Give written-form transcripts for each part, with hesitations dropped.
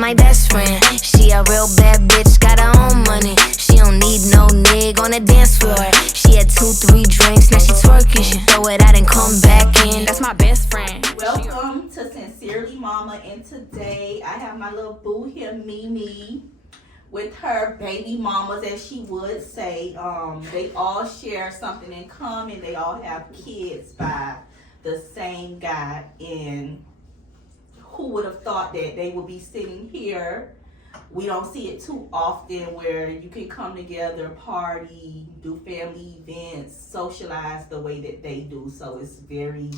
like my best friend. She a real bad bitch, got her own money. She don't need no nigga on the dance floor. She had 2-3 drinks, now she twerking. She throw it out and come back in. That's my best friend. Welcome to Sincerely Mama, and today I have my little boo here, Mimi, with her baby mamas, as she would say. They all share something in common. They all have kids by the same guy, and who would have thought that they would be sitting here? We don't see it too often where you can come together, party, do family events, socialize the way that they do. So it's very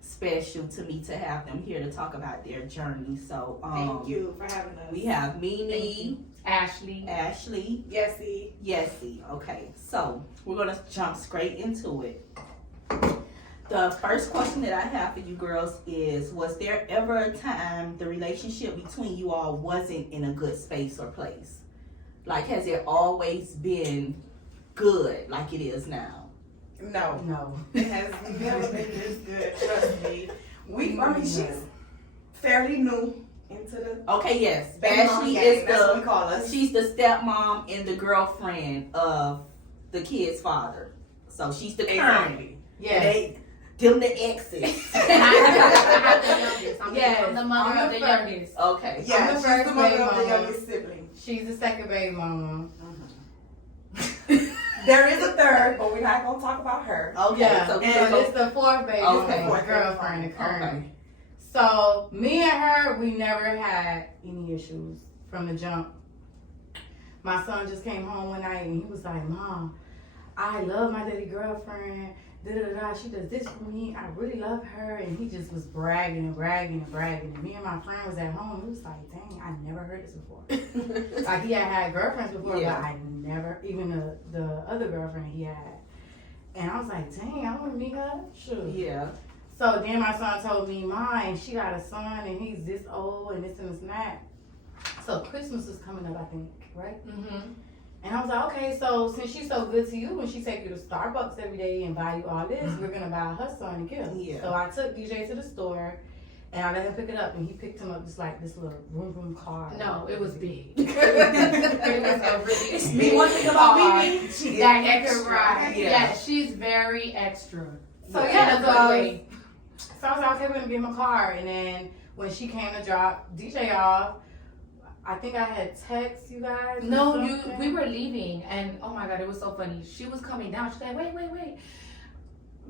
special to me to have them here to talk about their journey. So thank you for having us. We have Mimi, Ashley, Yessie. Okay, so we're gonna jump straight into it. The first question that I have for you girls is, was there ever a time the relationship between you all wasn't in a good space or place? Like, has it always been good like it is now? No. It has never been this good, trust me. She's fairly new into the... Okay, yes. Ashley is that's what we call us. She's the stepmom and the girlfriend of the kid's father. So she's the current. Yeah. Them the exes. I have the youngest. I'm the mother of the youngest. Okay. Yeah, I'm the first the mother baby of the mama. youngest sibling. She's the second baby mama. There is a third, but we're not going to talk about her. Okay. Yeah, So and it's the fourth baby. Okay. It's my girlfriend, the current. Okay. So me and her, we never had any issues from the jump. My son just came home one night and he was like, "Mom, I love my daddy girlfriend. She does this for me. I really love her." And he just was bragging. And me and my friend was at home. He was like, "Dang, I never heard this before." Like, he had girlfriends before, Yeah. but I never, even the other girlfriend he had. And I was like, "Dang, I want to meet her." Sure. Yeah. So then my son told me, "Mine, she got a son and he's this old and this and this and that." So Christmas is coming up, I think, right? Mm-hmm. And I was like, "Okay, so since she's so good to you and she take you to Starbucks every day and buy you all this, we're gonna buy her son a gift." Yeah. So I took DJ to the store and I let him pick it up, and he picked him up just like this little vroom car. No, it was big. It was a really Me one thing about Mimi, she That is extra, right? Yeah. Yeah, she's very extra. So In yeah, a good way. So I was like, "Okay, we're gonna give him a car." And then when she came to drop DJ off, I think I had text you guys. or No, something. we were leaving, and oh my god, it was so funny. She was coming down. She's like, wait.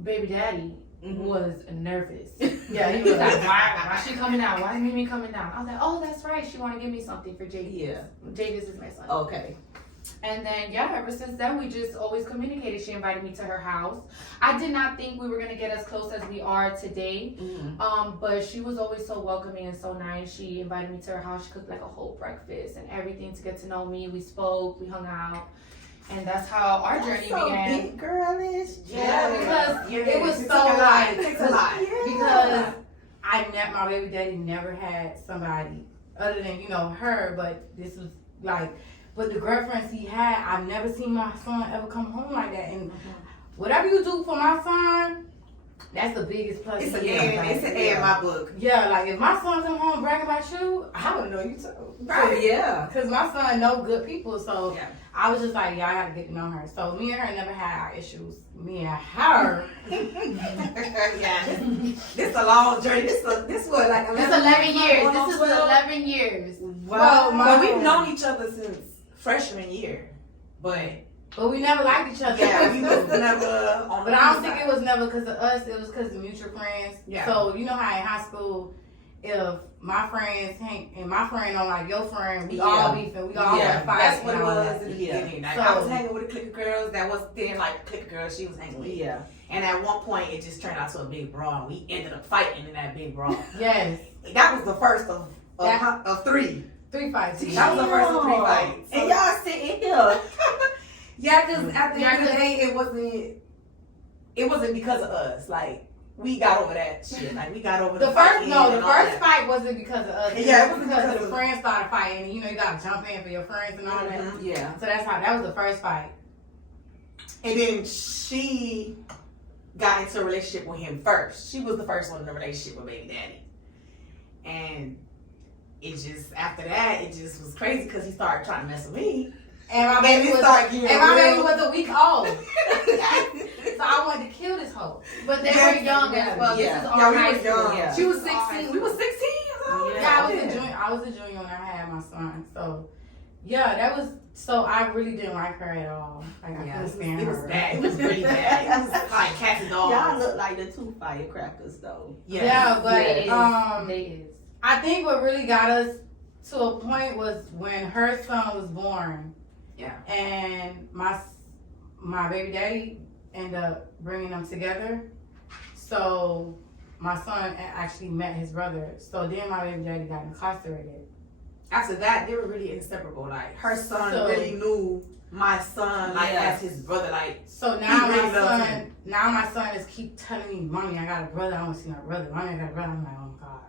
Baby daddy was nervous. Yeah, He was like, why she coming down? Why is Mimi coming down? I was like, oh, that's right. She want to give me something for Javis. Yeah. Javis is my son. Okay. And then, yeah, ever since then, we just always communicated. She invited me to her house. I did not think we were going to get as close as we are today. Mm-hmm. But she was always so welcoming and so nice. She invited me to her house. She cooked like a whole breakfast and everything to get to know me. We spoke, we hung out. And that's how our journey began. Big girlish. Yeah, because it was It so took a lot. like, It takes a lot. because my baby daddy never had somebody other than, her, but this was like, but the girlfriends he had, I've never seen my son ever come home like that. And whatever you do for my son, that's the biggest plus. It's an A in my book. Yeah, like if my son come home bragging about you, I want to know you too. Right. Yeah. because my son know good people, so Yeah. I was just like, yeah, I gotta get to know her. So me and her never had our issues. Me and her. Yeah, this a long journey. This what, like 11 It's 11 years. going on This is 12? 11 years. Well, Well, we've known each other since freshman year, but we never liked each other. yeah, we was never on. But I don't think it was never because of us. It was because of mutual friends. Yeah. So you know how in high school, if my friends and my friend don't like your friend, we all beefing. We all Yeah. want to fight. That's what and it all was that. in the Yeah. beginning. Like, So- I was hanging with a clique of girls that was then like clique of girls she was hanging with. Yeah. And at one point, it just turned out to a big brawl. We ended up fighting in that big brawl. Yes. That was the first of three. 3 fights. That was the first of 3 fights. And y'all sitting here. Yeah, because at the end of the day, it wasn't because of us. Like, we got over that shit. Like, we got over the The fighting and all first that. fight wasn't because of us. Yeah, it was wasn't because because the of- friends started fighting. You know, you gotta jump in for your friends and all that. Mhm. Yeah. So that was the first fight. And then she got into a relationship with him first. She was the first one in a relationship with baby daddy. And it just, after that, it just was crazy because he started trying to mess with me. And my baby was a week old. So I wanted to kill this hoe. But they were young as well. This is all high school. Yeah. She was 16. We was 16. Yeah, I was a junior when I had my son. So yeah, that was. So I really didn't like her at all. Like I couldn't stand her. It was bad. It was really bad. It was like cats and dogs. Y'all look like the two firecrackers though. Yeah, but they is. I think what really got us to a point was when her son was born. Yeah. And my baby daddy ended up bringing them together. So my son actually met his brother. So then my baby daddy got incarcerated. After that, they were really inseparable. Like her son really knew my son, like as his brother. Like so now my son is keep telling me, "Mommy, I got a brother. I want to see my brother. Mommy, I got a brother." I'm like, "Oh my God,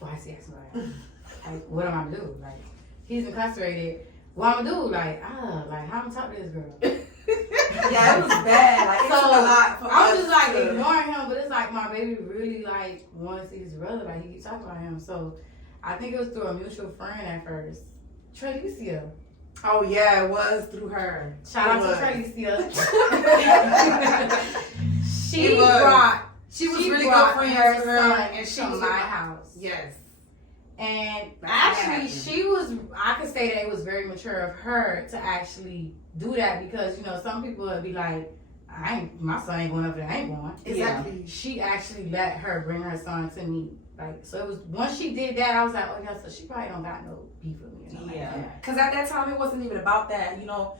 why is he asking about that? Like, what am I gonna do? Like, he's incarcerated. What I'm gonna do? Like, how am I gonna talk to this girl?" Yeah, it was bad. Like, it took a lot for I was us just like to ignoring him, but it's like my baby really like want to see his brother. Like he keeps talking about him. So I think it was through a mutual friend at first. Trelicia. Oh yeah, it was through her. Shout out to Trelicia. She was really good friends with her, and she was my house. Yes. And actually, I could say that it was very mature of her to actually do that because, you know, some people would be like, my son ain't going up there, I ain't going. Exactly. Yeah. She actually let her bring her son to me. Like, so it was, once she did that, I was like, oh yeah, so she probably don't got no beef with me. Yeah. Because at that time, it wasn't even about that. You know,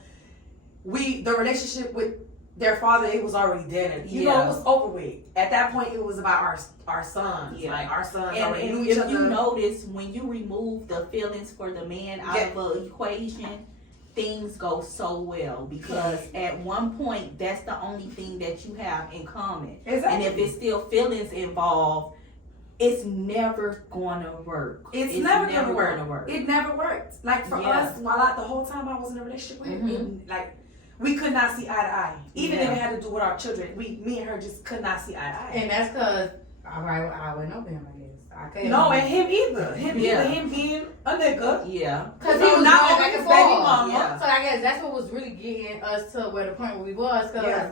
the relationship with their father, it was already dead. You know, it was over with. At that point, it was about our sons. Yeah. Like, our sons already knew each other. If you notice, when you remove the feelings for the man out of the equation, things go so well because at one point, that's the only thing that you have in common. Exactly. And if it's still feelings involved, it's never gonna work. It's never gonna work. It never worked. Like for us, the whole time I was in a relationship with him, like we could not see eye to eye. Even if it had to do with our children, me and her just could not see eye to eye. And that's because I wouldn't know him, I guess. I couldn't. No, and him either. Him being a nigga. Yeah. Because he was not going back and his baby forth. mama. Yeah. So I guess that's what was really getting us to where the point where we was. Because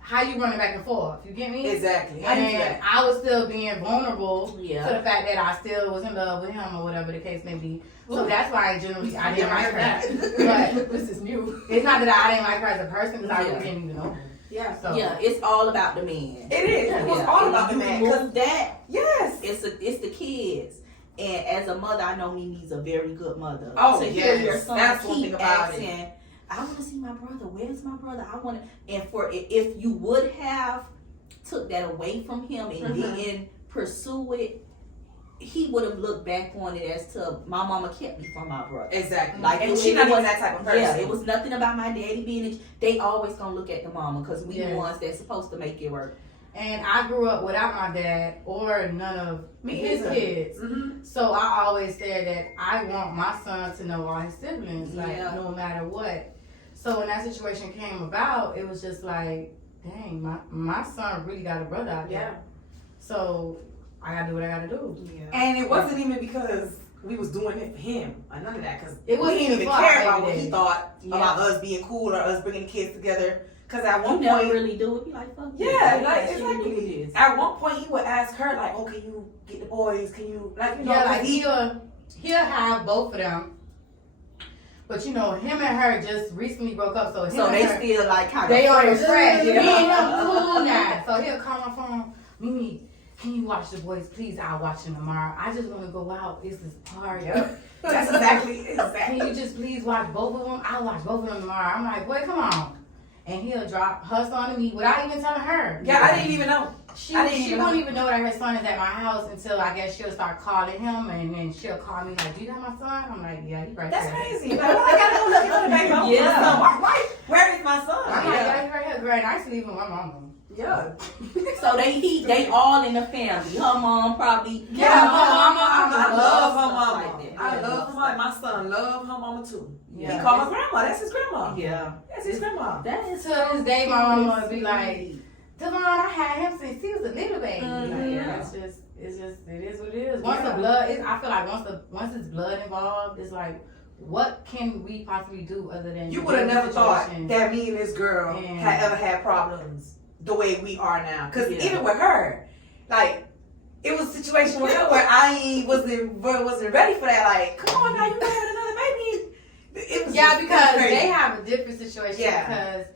how you running back and forth? You get me? Exactly. And I was still being vulnerable to Yeah. the fact that I still was in love with him or whatever the case may be. So that's why I didn't like her. But this is new. it's not that I didn't like her as a person because I really didn't even know her. Yeah. So. Yeah, it's all about the man. It is. It was all about the man. Because that, yes, it's the kids. And as a mother, I know Mimi's a very good mother. Oh, to yes. hear your son That's one thing about asking, it. I want to see my brother. Where's my brother? I want to. And if you would have took that away from him and didn't pursue it, he would have looked back on it as to my mama kept me from my brother. Exactly. Like, and she not even that type of person. Yeah, it was nothing about my daddy being. They always gonna look at the mama because we the ones that's supposed to make it work. And I grew up without my dad or none of his kids. Mm-hmm. So I always said that I want my son to know all his siblings, like no matter what. So when that situation came about, it was just like, dang, my son really got a brother out there. Yeah. So I gotta do what I gotta do. Yeah. And it wasn't even because we was doing it for him or none of that, because It wasn't we didn't even even for care our about baby what he daddy. thought about us being cool or us bringing the kids together. Because at one You point, never really do it. Be like, fuck yeah, you. like Shit, you do exactly. this. At one point, he would ask her like, "Oh, can you get the boys? Can you like you know?" Yeah, like he, he'll have both of them. But you know, him and her just recently broke up, so they still like kind of they on fresh. the fresh. Yeah. Me and him cool now. So he'll call my phone, Mimi, can you watch the boys, please? I'll watch them tomorrow. I just want to go out. This is party. Yep. That's exactly. Can you just please watch both of them? I'll watch both of them tomorrow. I'm like, boy, come on. And he'll drop her son to me without even telling her. Yeah, I didn't even know. She won't even know that her son is at my house until I guess she'll start calling him, and then she'll call me like, "Do you have my son?" I'm like, "Yeah, he's right That's there." crazy. Like, well, I gotta go look at the baby. Yeah. Where is my son? I'm like, "Yeah, he's right here." Great, I used to leave him with my mama. Yeah. So they all in the family. Her mom probably. Yeah, her mama. I love her stuff mama. like that. I Yeah. love her mama. My son love her mama too. Yeah. He called my grandma. That's his grandma. Yeah. That's his grandma. That is To this day, my mama would be like, Devon, I had him since he was a little baby. Yeah. It's just, it is what it is. Once the blood, I feel like once it's blood involved, it's like, what can we possibly do other than you would have never thought situation? that me and this girl had ever had problems the way we are now. Because even with her, like, it was a situation with her where I wasn't ready for that. Like, come on now, you having another baby. It was because crazy. they have a different situation because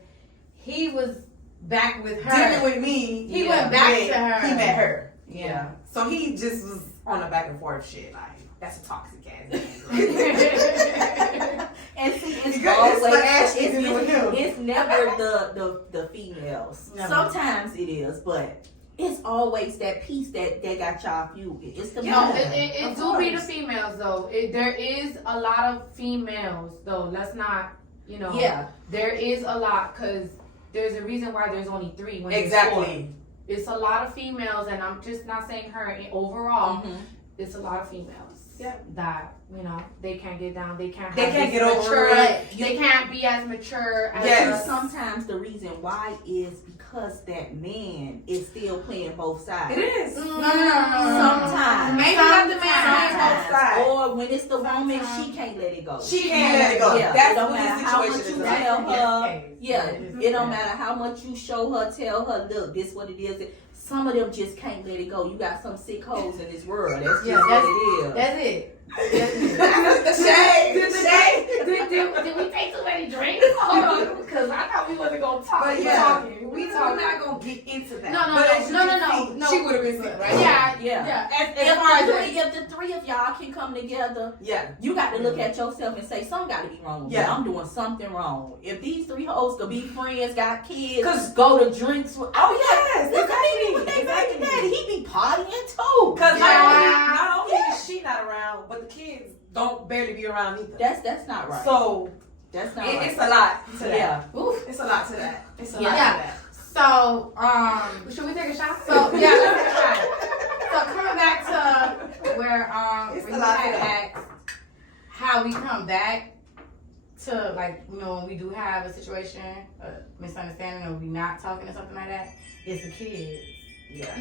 he was back with her. Dealing with me. He went back to her. He met her. Yeah. So he just was on a back and forth shit. Like, that's a toxic ass. And see, it's never the females. Never. Sometimes it is, but it's always that piece that got y'all fueled. It's the No, men. it do be the females though. There is a lot of females though. Let's not, Yeah. there is a lot because there's a reason why there's only 3 when Exactly. there's 4. It's a lot of females, and I'm just not saying her overall. Mhm. It's a lot of females that they can't get down. They can't get over mature. it. They can't be as mature as us. Sometimes the reason why is because that man is still playing both sides. It is. Sometimes. Maybe not the man playing both sides. Or when it's the woman, she can't let it go. She can't let it go. Yeah. That's It don't what matter the how much situation you is. tell her. Yes. It don't matter how much you show her, tell her, look, this what it is. Some of them just can't let it go. You got some sick hoes in this world. That's just what it is. That's it. The shade. Did we take too many drinks? Because I thought we wasn't gonna talk. But We we're talking. not gonna get into that. No. She would have been sick, right? Yeah. As far as If the 3 of y'all can come together, you got to look at yourself and say, something got to be wrong with me. I'm doing something wrong. If these 3 hoes could be friends, got kids, go to drinks with, yes, look at me with their baby daddy. He be partying too. Because not only is she not around, but the kids don't barely be around either. That's not right. So that's not right. it's a lot to that. Yeah. It's a lot to that. It's a lot to Yeah. that. So, Should we take a shot? So let's take a shot. So coming back to where It's where a you lot had to that. asked how we come back to, like, when we do have a situation, a misunderstanding, or we not talking or something like that, it's the kids.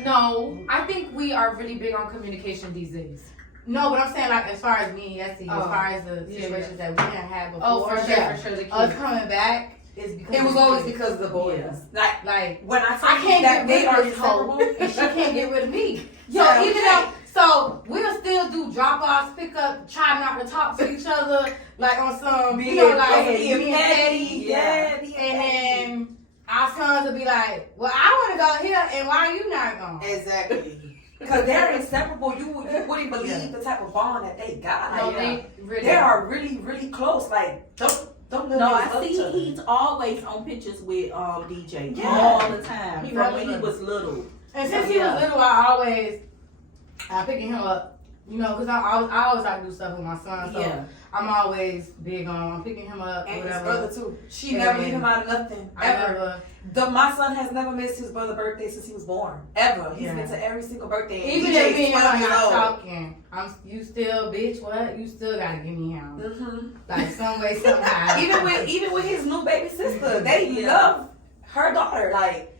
No, I think we are really big on communication these days. No, but I'm saying, like, as far as me, as far as the situations that we didn't have before. Oh, for sure, the kids. Us coming back is because It was always because of the boys. like When I I can't that get they rid are of this hoe, inseparable. and she can't get rid of me. Yeah, So even though, so we'll still do drop-offs, pick up, try not to talk to each other, like on some, Being petty. petty. And then our sons will be like, well, I want to go here, and why are you not going? Exactly. Because they're inseparable. You wouldn't believe the type of bond that they got. No, Like, they are really, really close. Like, don't live No, I up see to he's always on pictures with DJ Yeah. all the time. He From really when he is. was little. And since he was little, I picking him up, because I always like to do stuff with my son, so I'm always big on picking him up, And whatever. his brother too. She never leave him out of nothing. Ever. My son has never missed his brother's birthday since he was born. Ever. He's been to every single birthday. Even DJ if me and him 12 are years not old. talking, you still, bitch, what? You still gotta give me him. Like, some way, somehow. even with his new baby sister, they love her daughter. Like,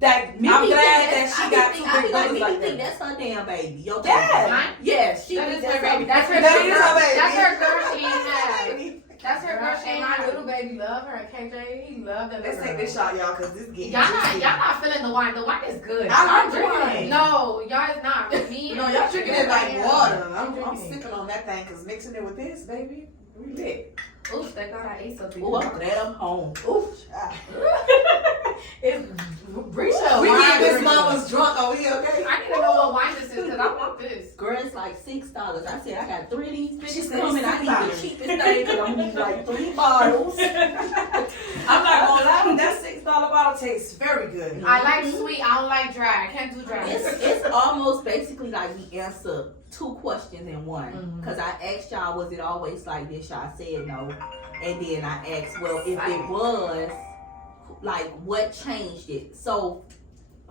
that I'm glad that she got two big brothers like that. That's her damn baby. Your Yeah. Yeah, she That is that's her baby. That's her That baby. is her baby. That's her girl. She ain't have. That's her girl. She And ain't my have. little baby love her. KJ, he loved that Let's little take girl. this shot, y'all, because this getting Y'all not feeling the wine. The wine is good. I'm drinking drinking. it. No, y'all is not. Me. No, y'all drinking it like Yeah. water. I'm I'm drinking it. sipping on that thing, because mixing it with this, baby, we lit. Ooh, thank God I ate something. Oh, I'm glad I'm home. Ooh, It's Brisha. We wine get this drinker. mama's drunk. Are we okay? I need to know what wine this is because I want this. girl, it's like $6. I said I got 3 of these She bitches said coming. I need $6. the cheapest thing because I'm gonna need like 3 bottles. I'm not gonna lie, that $6 bottle tastes very good. I like sweet. I don't like dry. I can't do dry. It's almost basically like we answer 2 questions in one. Because I asked y'all, was it always like this? Y'all said no. And then I asked, well, if it was, like, what changed it? So,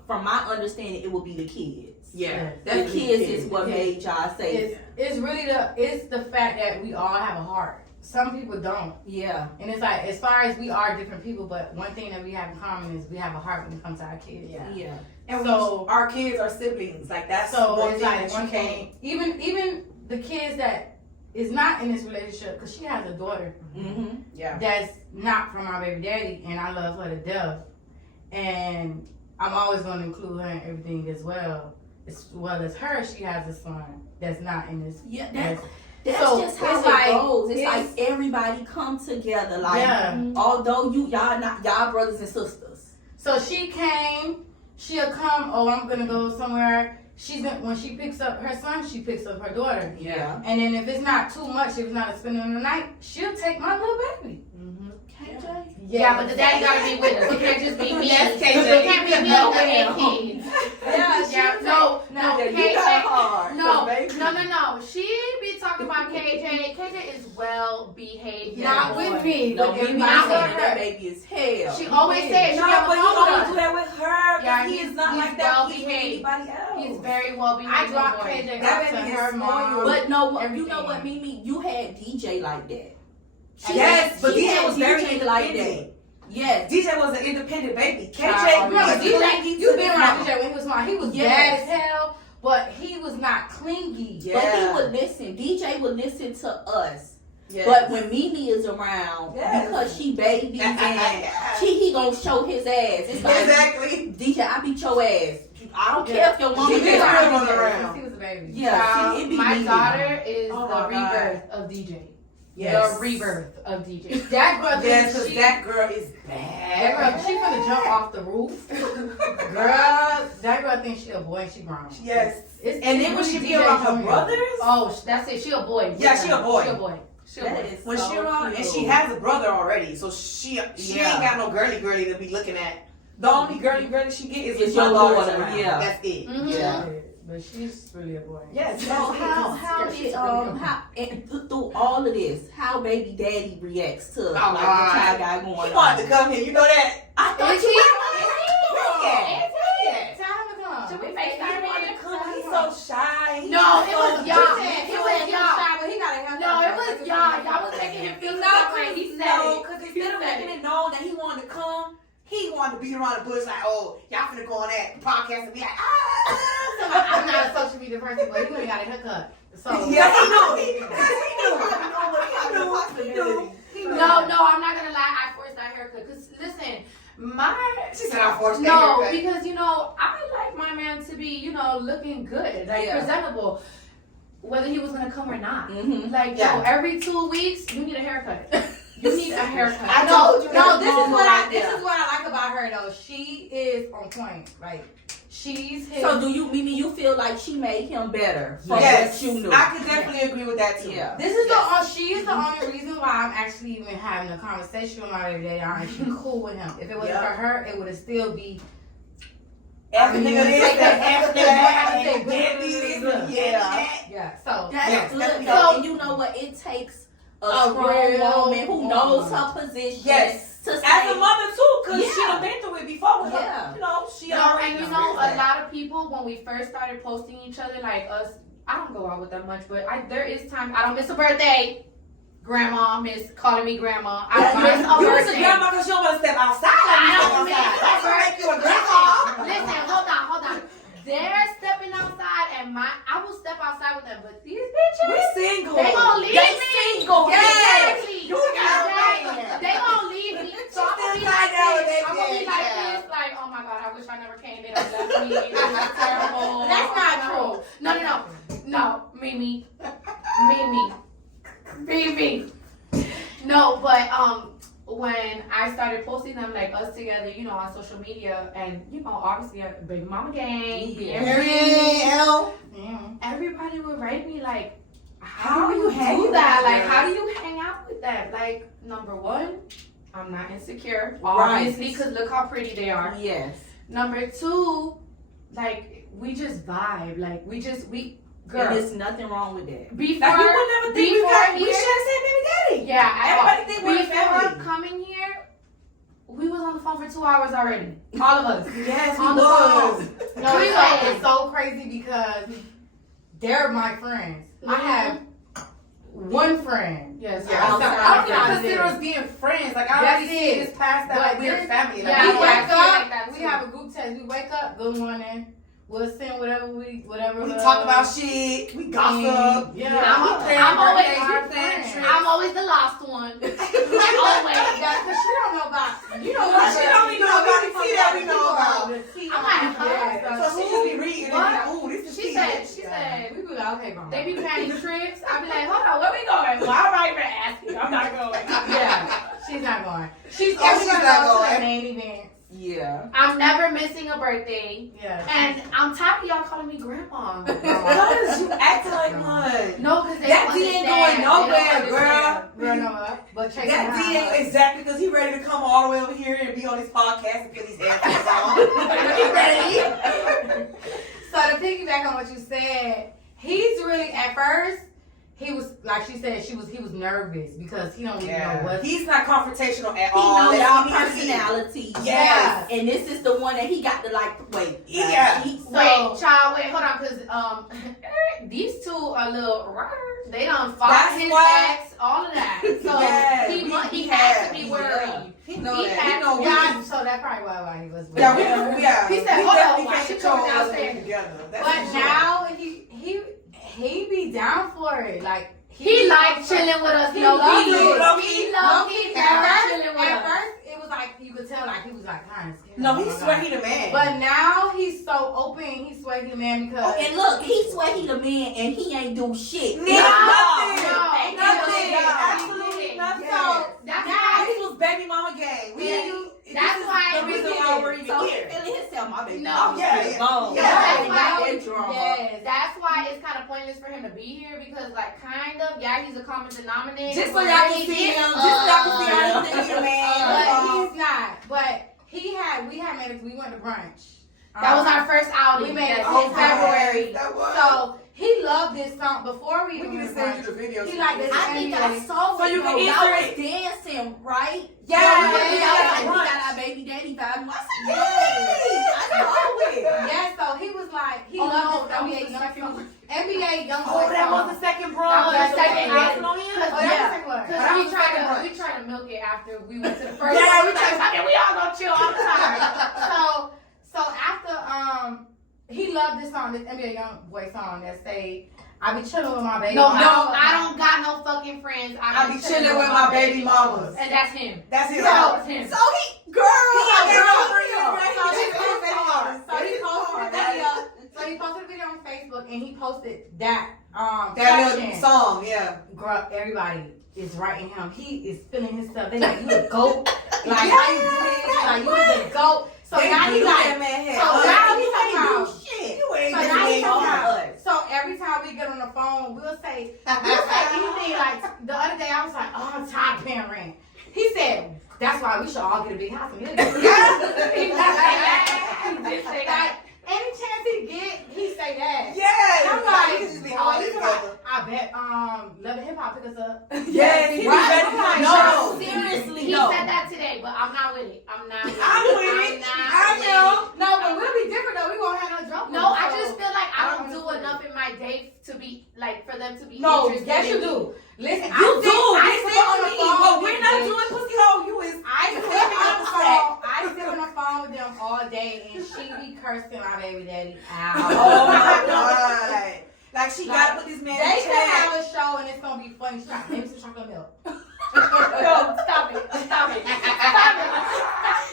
from my understanding, it would be the kids. Yeah, The kids is what made y'all say. It's really the fact that we all have a heart. some people don't. Yeah. And it's like, as far as we are different people, but one thing that we have in common is we have a heart when it comes to our kids. Yeah. And So- our kids are siblings. Like that's So one it's thing like that one you can't. thing, even the kids that is not in this relationship, because she has a daughter Mm-hmm. Yeah. that's not from our baby daddy, and I love her to death. And I'm always going to include her in everything as well. As well as her, she has a son that's not in this. Yeah, that's- that's So, just how it's it like- goes. It's it's- like everybody come together. Like, Yeah. although y'all brothers and sisters. So she came, she'll come, oh, I'm going to go somewhere. When she picks up her son, she picks up her daughter. Yeah. And then if it's not too much, if it's not a spending the night, she'll take my little baby. KJ? Yeah, but the daddy gotta be with us. It can't just be me. Yes, It KJ. can't be me over eight kids. Yeah, No, Yeah, you KJ. got hard. No. She be talking about KJ. KJ is well behaved. Not boy. with me. No, with we everybody not else. with that baby is hell. She always says she No, have a but you phone only with do us. that with her. Yeah, He is not he's like that well with behaved. anybody else. He's very well behaved. I dropped boy. KJ That off to baby is her mom. spoiled. But no, you Everything. know what, Mimi? You had DJ like that. Yes, but she DJ had was very DJ like independent. that. Yes. DJ was an independent baby. KJ, Child, Remember, was DJ, clingy you to been the around mama. DJ when he was small. He was Yes. bad as hell, but he was not clingy. Yeah. But he would listen. DJ would listen to us. Yes. But when Mimi is around, Yes. because she babies and Yes. he gonna show his ass. It's like, Exactly. DJ, I beat your ass. I don't care if your mama She is did around. run around. He was a baby. Yeah, see, it be My Mimi. daughter is Oh the my God. rebirth of DJ. Yes. The rebirth of DJ. That girl, Yes, because she, that girl is that bad. girl, she finna jump off the roof. Girl, that girl thinks she a boy and she grown. Yes. It's, And then it's when she really be DJ around her Junior. brothers, Oh, that's it. She a boy. Yeah, she a boy. She a boy. She a That boy. is when so she around, and cute. she has a brother already, so she Yeah. ain't got no girly to be looking at. The only girly she get is It's with your your daughter. daughter, yeah. That's it. Mhm. Yeah. But she's really a boy. Yes. So how did through all of this, how baby daddy reacts to like what God. y'all got going He on? wanted to come here. You know that? I thought Is you he? wanted Tell him to come. Should we He FaceTime wanted him? to come. He's so shy. No, it was y'all. He It was y'all. but he got a haircut. No, it was y'all. Y'all was making him feel some way. He said No, it. because He instead of said making it. it known that he wanted to come, he wanted to beat around the bush like, oh, y'all finna go on that podcast and be like, I'm not a social media person, but he went and got a haircut. So Yeah, he knew. He knew. No, I'm not gonna lie. I forced that haircut. Cause listen, She said I forced that no, haircut. because I like my man to be looking good, like Yeah. presentable, whether he was gonna come or not. Mm-hmm. Like Yeah. every 2 weeks you need a haircut. You need a haircut. I told you No, that. this is what I like about her though. She is on point. Like she's his. So do you, Mimi? You feel like she made him better from Yes, what you knew? I could definitely agree with that too. Yeah. This is she is the only reason why I'm actually even having a conversation with my baby daddy. I'm actually cool with him. If it wasn't Yeah. for her, it would have still be. Everything I mean, it is, like that that, after that's what I that, say, and deadbeat is, Yeah. Yeah. So That's Yes, good. that's though. good. And you know what? It takes a A strong real woman who knows her position. Yes. To As say, a mother too, because she Yeah. done been through it before with Yeah. her. You know, she No, already and a experienced lot of people when we first started posting each other, like us, I don't go out with that much, but there is times I don't miss a birthday. Grandma miss calling me grandma. I don't miss a You was a birthday. grandma because you don't want to step outside. I don't miss That's a what make you a birthday. grandma. Listen, hold on. They're stepping outside, and I will step outside with them, but these bitches, We're single. they gonna leave They me. single. Yes. Exactly. You got Exactly. it. They gonna leave me. So I'm gonna be Still like tied down with this. that I'm gonna be bitch, like yeah. this. Like, oh my god, I wish I never came. They done left me. It was terrible. That's not true. No, Mimi. No, but when I started posting them like us together, on social media, and obviously Baby Mama Gang, Yeah. everybody would write me like, How how do you you hang do with that? them Like, girls? how do you hang out with them? Like, number one, I'm not insecure, Right. obviously, because look how pretty they are. Yes. Number two, like, we just vibe. Like, we girl. And there's nothing wrong with that. Before, Like, you would never think we before should have said baby daddy. yeah, Everybody think we're before family. coming here, we was on the phone for 2 hours already. All of us. Yes, On the phone. no, it's so crazy because they're my friends. I have one friend. Yes. Yeah, outside I of don't that. consider us being friends. Like I already see this past that like we're family. Like, We Yeah, wake I feel up, like that we too. have a group text. We wake up, good morning. We'll send whatever. we talk about shit. We gossip. Yeah. I'm always the last one. Always. Yeah, because she don't know about. You know what? She don't even know about the tea that we know about. I'm like, huh? So she just be reading What? and be like, ooh, this is She tea. said, We be like, okay, mom. they be planning trips. I be like, hold on, where we going? Well, I'm right here asking. I'm not going. Yeah, she's not going. She's Oh, only she's gonna not go to going. the main event. Yeah. I'm never missing a birthday. Yeah. And I'm tired of y'all calling me grandma. Because you acting like one. No, because they That don't D ain't understand. going They nowhere, don't girl. understand. Girl, no, but check That it D out. ain't exactly because he ready to come all the way over here and be on his podcast and get his answers on. He ready. So to piggyback on what you said, he's really at first. He was like she said. He was nervous because he don't even know what. He's not confrontational at He all. knows Let our me be. personality. Yes. And this is the one that he got to like, wait. Yeah. Wait, child, wait, hold on, because these two are a little, they done fought That's his why- ex, all of that. So Yes, he had to be worried. Yeah. He know He that. had He know to- Yeah, so that's probably why he was. Yeah, yeah. He said, We hold on, definitely why can't she control coming us downstairs? together. That's But for sure. now he be down for it. Like He liked chilling with us, He no loved key. it. He loved it. At first, it was like you could tell, like he was like kind of scared. No, Oh he my swear God. he the man. But now he's so open. He swear he the man because. Oh, and look, he swear he the man and he ain't do shit. Nothing. Nothing. Nothing. Yes. Absolutely nothing. So that's Now why. this was baby mama game. That's why the reason why we're even So he here. feeling himself, my baby. No. mama Yeah, is yeah. bold. Yeah. That's That's why why- that drama. Yes. That's why it's kind of pointless for him to be here because, like, kind of, yeah, he's a common denominator. Just so but y'all can he see is, him. Just so y'all can see yeah. how he think he the man. But he's not. But we had made it. We went to brunch. That was our first outing. We made it Yes, in February. That was. So he loved this song before we we even can went to send brunch. you the video. He like this. I think I saw So it. you can though. answer Y'all was it. dancing, right? Yeah, Y'all yeah, like, we brunch. got our baby daddy vibe. I said, Yes. yes. I saw it. Yeah, so he was like, he Oh, loved no, this that was NBA the Young second song. one. NBA Young Oh, Boy that was song. the second That bronze. was the second That's hit. on him? Oh, Yeah. that's the second one. Because That we was the tried second to brunch. we tried to milk it after we went to the first Yeah, one. we tried- I mean, we all gonna chill all the time. So after he loved this song, this NBA Young Boy song that say, I be chilling with my baby. No, mama." I don't got no fucking friends. I be chilling with my baby mamas. And that's him. That's his That house. was him. So he, girl. So he posted a video on Facebook and he posted that That caption. little song, yeah. Girl, everybody is writing him. He is feeling himself. They like, you a goat. Like, how you do this? Like, you was a goat. So They now blew he that like, man head so up. now he You talking ain't do about. shit. You ain't So doing now he it talking on about. us. So every time we get on the phone, we'll say anything. Like the other day, I was like, oh, I'm tired of paying rent. He said, that's why we should all get a big house and live in it. Like, any chance he get, he say that. Yes. I'm We like, can just be oh, all he's together. like, I bet Love and Hip Hop pick us up. Yes, he was Right? ready for the No, show. seriously, He no. said that today, but I'm not with it. I'm not with it. I'm with it. I know. No, but we'll be different though. We won't have no drum. No, I so- just feel like I don't I do don't enough in my day to be like for them to be No, interested yes in you me. do. Listen, You do. I Listen sit on to the me. phone. But with we're not them. doing pussy hole. You is. I sit on the phone. I sit on the phone with them all day, and she be cursing my baby daddy out. Oh my god. Like she gotta put this man They in can check. have a show and it's gonna be funny. She's like, maybe some chocolate milk. No, stop it. Stop it.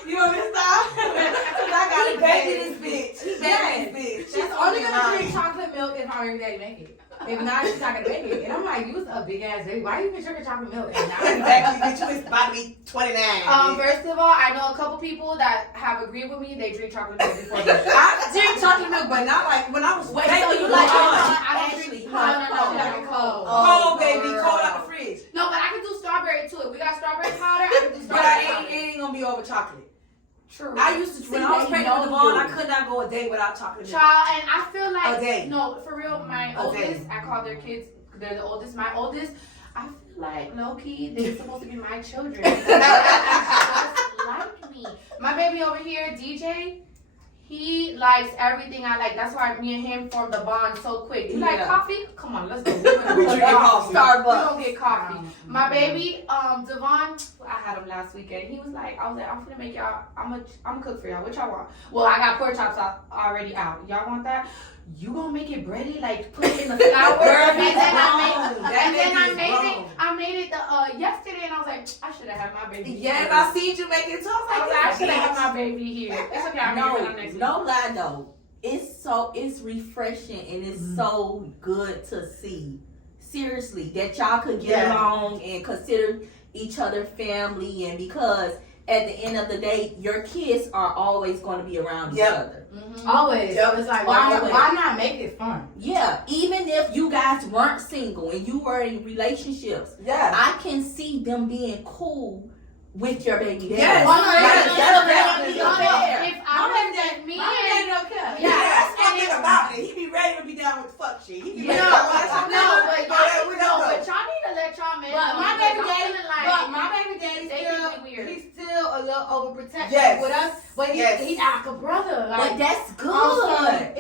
You understand? Cause I gotta baby this bitch. He baby this bitch. She's only gonna drink chocolate milk if my baby daddy make it. If not, she's not gonna make it. And I'm like, you was a big ass baby. Why you been drinking chocolate milk? And now Exactly, bitch. You is about to be 29. bitch. First of all, I know a couple people that have agreed with me. They drink chocolate milk before they. I drink chocolate milk, but not like when I was Wait, baby, so you it like was it hot. hot? I don't Actually, drink. hot, No, cold. like cold. Cold, baby, girl. cold out the fridge. No, but I can do strawberry to it. We got strawberry powder. I can do But strawberry it powder. ain't gonna be over chocolate. True. I used to, when I was they pregnant with know Devon, you. I could not go a day without chocolate milk. Child, and I feel like A day. no, for real. My A oldest, day. I call their kids. They're the oldest. My oldest, I feel like low key, they're supposed to be my children. Just like me. My baby over here, DJ. He likes everything I like. That's why me and him formed the bond so quick. You like Yeah. coffee? Come on, let's go. We're gonna We drinking coffee. Starbucks. We're gonna get coffee. My baby, Devon, I had him last weekend. He was like, I'm gonna make y'all. I'm cook for y'all. What y'all want? Well, I got pork chops already out. Y'all want that? You gonna make it bready, like put it in the flour, and then I made it yesterday, and I was like, I should have had my baby. Yes, here. I seen you make it too. I should have had my baby here. It's okay. I'm gonna next week. No lie though. It's refreshing and it's so good to see. Seriously, that y'all could get along and consider each other family, and because at the end of the day, your kids are always going to be around each other. Mm-hmm. Always. So it's like, why not make it fun? Yeah, even if you guys weren't single and you were in relationships, I can see them being cool with your baby daddy. Yes. If I was that me and don't care. Yeah. That's one thing about it. He be ready to be down with fuck shit. He be ready to but y'all need to let y'all men. But my baby daddy they still, think we weird. he's still a little overprotective Yes. with us. But he's like a brother. Like, But that's good.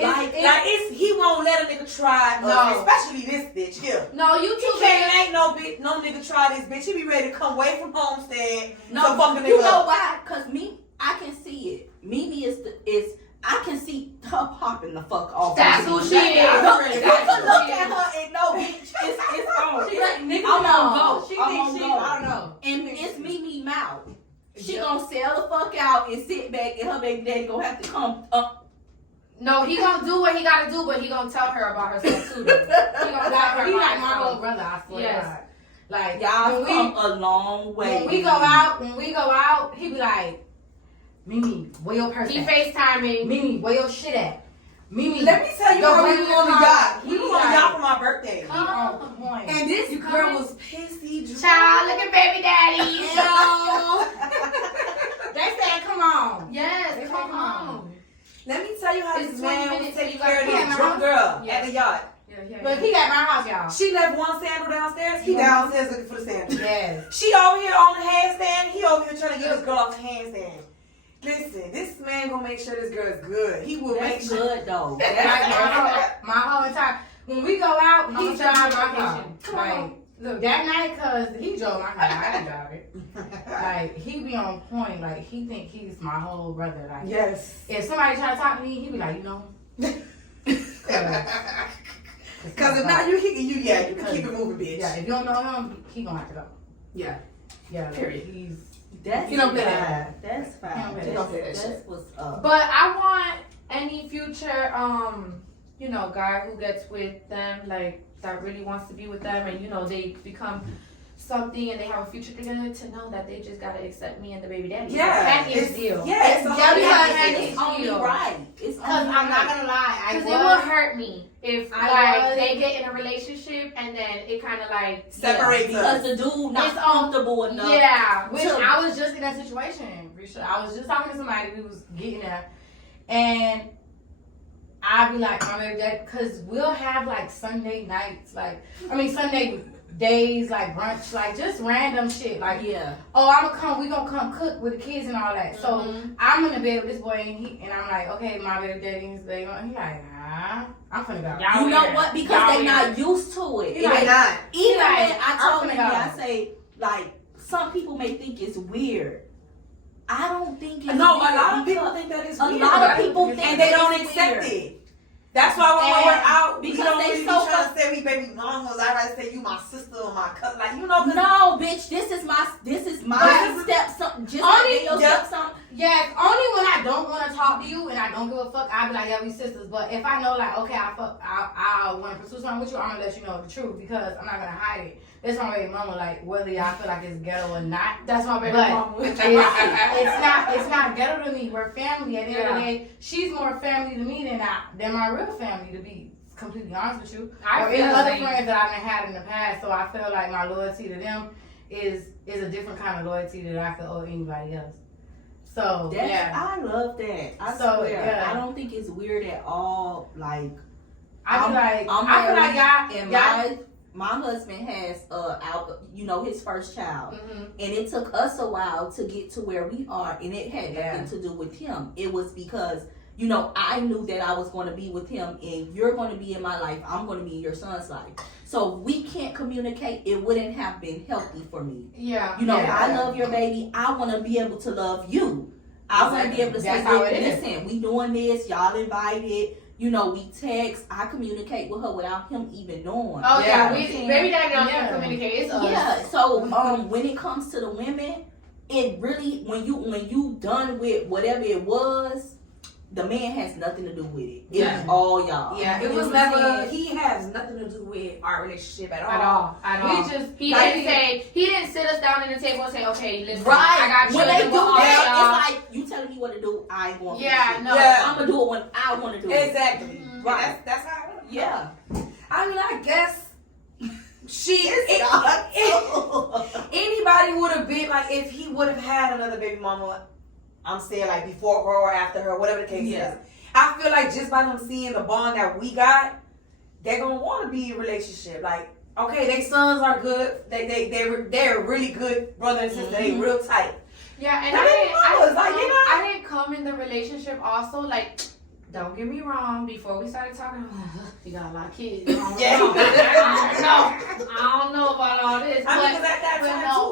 He won't let a nigga try us, especially this bitch here. No, you He too. can't ain't no nigga try this bitch. He be ready to come away from Homestead. No, fucking you nigga know up. why? Cause I can see it. Mimi I can see her popping the fuck off. That's who she is. Look at her and no, bitch, it's on. She like, nigga, I'm no. gonna go. She I'm thinks gonna she, go. I don't know. And it's Mimi mouth. She gonna sell the fuck out and sit back, and her baby daddy gonna have to come up. No, he gonna do what he gotta do, but he gonna tell her about herself too. He gonna tell her He about like my herself. little brother, I swear. Yes. to God. Like, Y'all when come a long way. when we go out, he be like, Mimi, where your purse He at? FaceTiming. Mimi, where your shit at? Mimi, Let me tell you Go how we bring was the on the car. yacht. We He was on the like- yacht for my birthday. he on the point. And this You girl coming? was pissy drunk. Child, look at baby daddy. Hello. They said, come on. Yes, come on. Let me tell you how It's this 20 man was minutes taking till you care of gotta this be drunk at girl Yes. at the yacht. But he at my house, y'all. She left one sandal downstairs. He downstairs looking for the sandal. Yes. She over here on the handstand. He over here trying to get this girl off the handstand. Listen, this man gonna make sure this girl is good. He will make That's sure. good though. Like, That's my whole entire, when we go out, he I'ma drive tell my you car. vacation. Come Like, on. look, that night, cause he drove my car, I didn't drive it. Like, he be on point. Like, he think he's my whole brother. Like, Yes. if somebody try to talk to me, he be like, you know. Cause if not, you can keep it moving, bitch. Yeah, if you don't know him, he gonna have to go. Yeah. Yeah, like, Period. he's. That's You don't play fine. that. That's fine. You don't play that That's shit. what's up. But I want any future, guy who gets with them, like that really wants to be with them, and they become something and they have a future together, to know that they just gotta accept me and the baby daddy. Yeah. It's a deal. Yeah, it's It's only right. It's Cause only I'm not right. gonna lie, I Because it will was. hurt me if I was- they get in a relationship and then it kind of like Separates Because us. the dude not It's comfortable enough. Yeah. Which I was just in that situation, Risha. I was just talking to somebody, we was getting there, and I'd be like, my baby dad, because we'll have like Sunday nights, Sunday days, like brunch, like just random shit. Like, Yeah. oh, we gonna come cook with the kids and all that. So I'm in the bed with this boy, and I'm like, okay, my baby daddy and his baby mama. He like, I'm finna go. Y'all You know weird. what? Because Y'all they weird. not used to it. He may not. Even like, when I I'm told finna him, go. I say, like, some people may think it's weird. I don't think it's No, a weird. lot of people because think that is a weird. lot of people think and they that don't it's accept weird. it. That's why when And we're out, because we don't they really be so trying to say we baby mamas. I rather say you my sister or my cousin. Like, you know, 'cause No, bitch, this is my stepson. Just Only- like your yeah. stepson. Yeah, only when I don't want to talk to you and I don't give a fuck, I'll be like, yeah, we sisters. But if I know, like, okay, I want to pursue something with you, I'm gonna let you know the truth because I'm not gonna hide it. That's my baby mama, like, whether y'all feel like it's ghetto or not. That's my baby But mama. it's not ghetto to me. We're family. At the end of the day, she's more family to me than my real family, to be completely honest with you. I Or feel any the other same. friends that I've had in the past, so I feel like my loyalty to them is a different kind of loyalty that I could owe anybody else. So I love that. I So, swear. yeah. I don't think it's weird at all. Like, I feel like and y'all my husband has his first child, Mhm. and it took us a while to get to where we are, and it had nothing to do with him. It was because You know, I knew that I was going to be with him, and you're going to be in my life. I'm going to be in your son's life. So if we can't communicate, it wouldn't have been healthy for me. Yeah. You know, yeah. I love your baby. I want to be able to love you. I want to be able to say, listen, we doing this. Y'all invited. You know, we text. I communicate with her without him even knowing. Oh yeah, baby daddy don't even communicate. It's us. Yeah. So when it comes to the women, it really when you done with whatever it was, the man has nothing to do with it. It's all y'all. Yeah, it was never. He has nothing to do with our relationship at all. At all. He didn't sit us down at the table and say, okay, listen, Right. I got when they children do with all that, y'all. it's like you telling me what to do. I ain't going. I'm gonna do it when I want to do it. Exactly. Mm-hmm. Right. That's how. Yeah. I mean, I guess anybody would have been like if he would have had another baby mama. I'm saying like before her or after her, whatever the case is. I feel like just by them seeing the bond that we got, they're gonna want to be in a relationship. Like, okay, their sons are good. They're really good brother and sister. They real tight. Yeah, and I didn't come in the relationship also like. Don't get me wrong. Before we started talking, you got a lot of kids. I don't know about all this.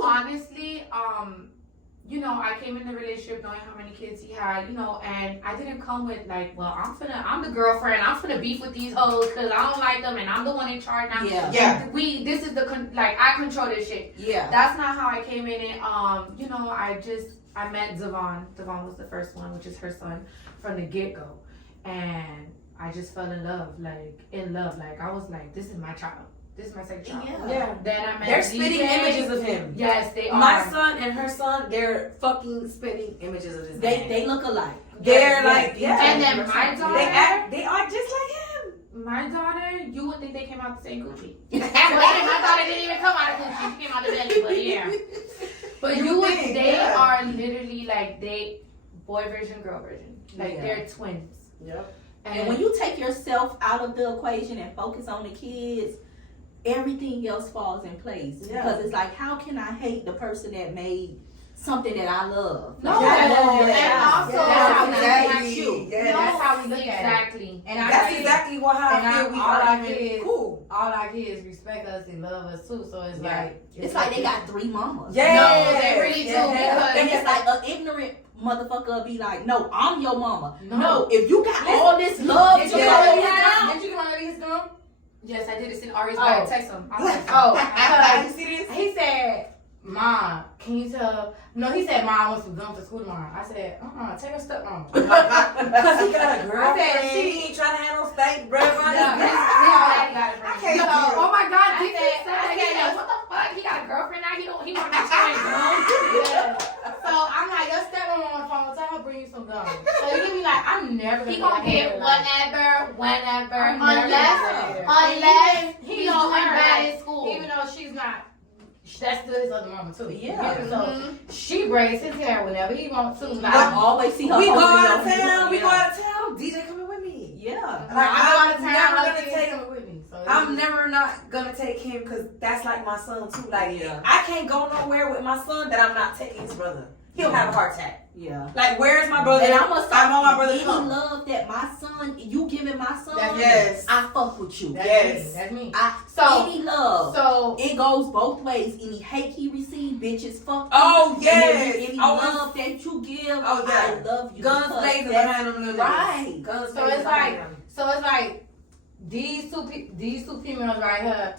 Honestly, you know, I came in the relationship knowing how many kids he had, you know, and I didn't come with like, well, I'm the girlfriend. I'm finna beef with these hoes because I don't like them and I'm the one in charge now. Yeah. This is I control this shit. Yeah. That's not how I came in it. You know, I met Devon. Devon was the first one, which is her son, from the get-go. And I just fell in love. Like, I was like, this is my child. This is my second child. Yeah. Then I met They're DJ. spitting images of him. Yes, they are. My son and her son, they're fucking spitting images of his man. They look alike. They're like, And then my daughter. They are just like him. My daughter, you would think they came out the same coochie. My daughter didn't even come out of coochie. She came out the belly, but yeah. But they are literally like boy version, girl version. Like they're twins. Yep. And when you take yourself out of the equation and focus on the kids, everything else falls in place. Yeah. Because it's like, how can I hate the person that made something that I love? No, that's how we exactly you. That's how we look at it. Exactly. And that's exactly how I feel. We are even cool. All our kids respect us and love us too. So it's like it's like they got 3 mamas. Yeah. No, they really do. Because and it's like an ignorant motherfucker be like, no, I'm your mama. No, if you got all this love, did you get my his gum? Yes, I did. It's in Ari's bag. Text him. You see this? He said, Mom, can you tell? No, he said, Mom, I want some gum for school tomorrow. I said, take her stepmom. Because he got a girl. I said, she ain't trying to handle steak, bro. Oh my God, I said, what the fuck? He got a girlfriend now? He want to be trying gum? So I'm like, your stepmom on the phone, tell her bring you some gum. So he be like, I'm never He gonna gonna get whenever, unless he don't win bad in school. Even though she's not. That's still his other mama too. Yeah. So she braids his hair whenever he wants to. Like, I always see her. We go out of town. We go out of town. DJ coming with me. Yeah. Like, I'm never never gonna take him with me. So I'm never not gonna take him because that's like my son too. Like, Yeah. I can't go nowhere with my son that I'm not taking his brother. He'll have a heart attack. Yeah. Like, where's my brother? And I'm gonna start I want my brother to any come. love that my son, you giving my son, Yes. I fuck with you. That's me. Any love. So it goes both ways. Any hate he receive, bitches fuck. Oh you. yes. Any love that you give, I love you. Guns blazing behind them. Right. Guns so it's like these two females right here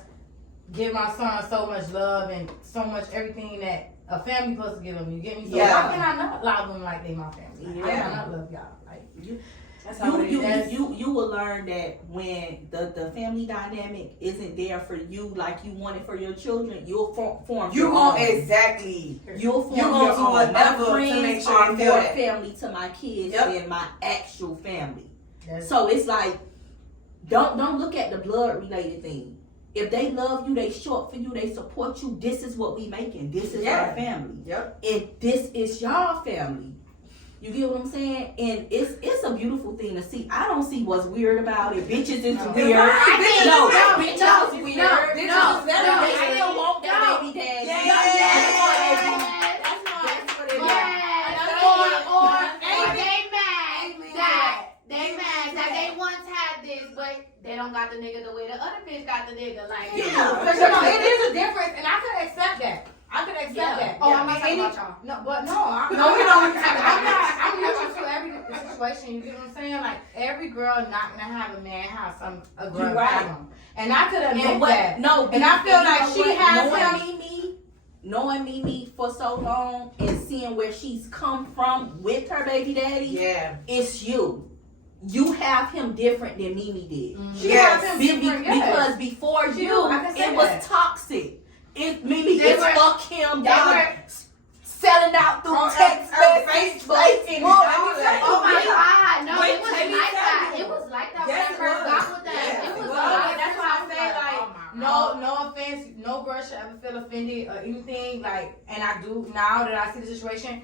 give my son so much love and so much everything that a family supposed to give them. You get me? So how can I not love them like they my family? How can I not love y'all? Like that's how it is. You will learn that when the family dynamic isn't there for you like you want it for your children, you'll form You your won't own. Exactly. You'll form You your gonna do own. whatever My to make friends sure are you feel more that. family to my kids than my actual family. Yes. So it's like don't look at the blood related thing. If they love you, they show up for you, they support you. This is what we making. This is our family. Yep. And this is y'all family. You get what I'm saying? And it's a beautiful thing to see. I don't see what's weird about it. Bitches is weird. Bitches is weird. They still want that baby daddy. Or they mad that this, but they don't got the nigga the way the other bitch got the nigga. Like, Yeah. But you know, it is a difference, and I could accept that. I could accept that. Oh, I'm not talking about y'all. No, but no, No, we don't. I'm used to every situation. You get what I'm saying? Like every girl not gonna have a man have a girl You're right. have him, and I could admit And that. no, and I feel you like know she what? has knowing Mimi for so long and seeing where she's come from with her baby daddy. Yeah. It's you. You have him different than Mimi did. Mm-hmm. She has him different, Because before She you, do, I can say it was that. toxic. Mimi They is were- fuck him. they Y'all were- selling out through text message, Facebook. Oh my God, no, Wait, it wasn't let me like tell that. you. It was like that Yes, when I it first was. got with them. Yes, it was it was. like, That's why I say like oh my God. no offense, no girl should ever feel offended or anything. Like, and I do now that I see the situation.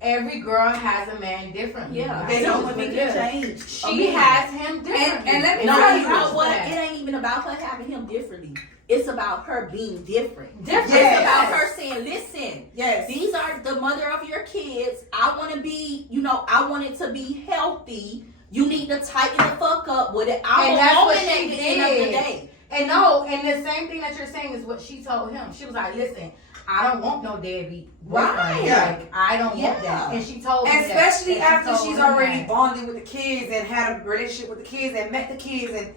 Every girl has a man differently. Yeah, They they don't don't want women to can change. She has him differently. And let me No, tell you you know what? that. It ain't even about her having him differently. It's about her being different. Different. It's Yes. about her saying, listen, Yes. these are the mother of your kids. I want to be, I want it to be healthy. You need to tighten the fuck up with it. I'm And a that's woman what at she the end of the did. day. And no, and the same thing that you're saying is what she told him. She was like, listen, I don't want no deadbeat boyfriend. Right. Like, I don't want Yeah. that. And she told me Especially that. And after she she's told him already that. bonded with the kids and had a relationship with the kids and met the kids, and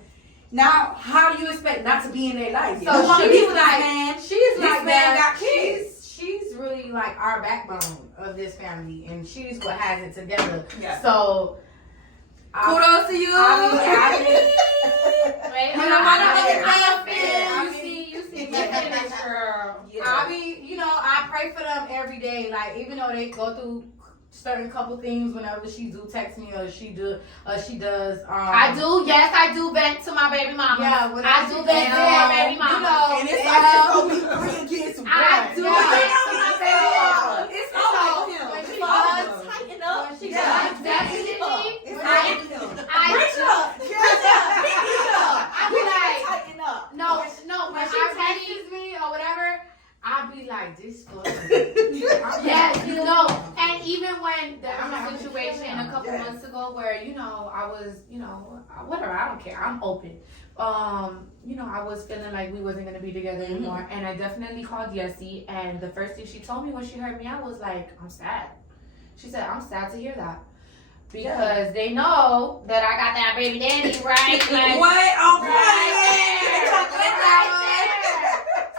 now how do you expect not to be in their life? So You want to she's be with like- this man. She's This like man that. got kids. She's really like our backbone of this family, and she's what has it together. Yeah. So Kudos to you. I Wait, You hold know on, how to I make it feel. happen. You see, my finish, girl. I pray for them every day. Like even though they go through certain couple things, whenever she do text me or she does. I do, yes, I do vent to my baby mama. Yeah, I do vent to my baby mama. You know, And it's like it's gonna be 3 against 1. I do Yeah. vent to my baby mama. It's So, all him. when she It's all does- him. Tighten up. when she Yeah. does, Definitely. It's I- all him. Bring it up. I be like, Tighten up. no, when when she I really, texts me or whatever, I be like, this fucking. yes, and even when there I'm was like, a situation a couple yes. months ago where, I was, whatever, I don't care, I'm open. I was feeling like we wasn't gonna be together anymore, and I definitely called Yessie, and the first thing she told me when she heard me out was like, I'm sad. She said, I'm sad to hear that. Because they know that I got that baby daddy, right? Like, What? Oh, right there.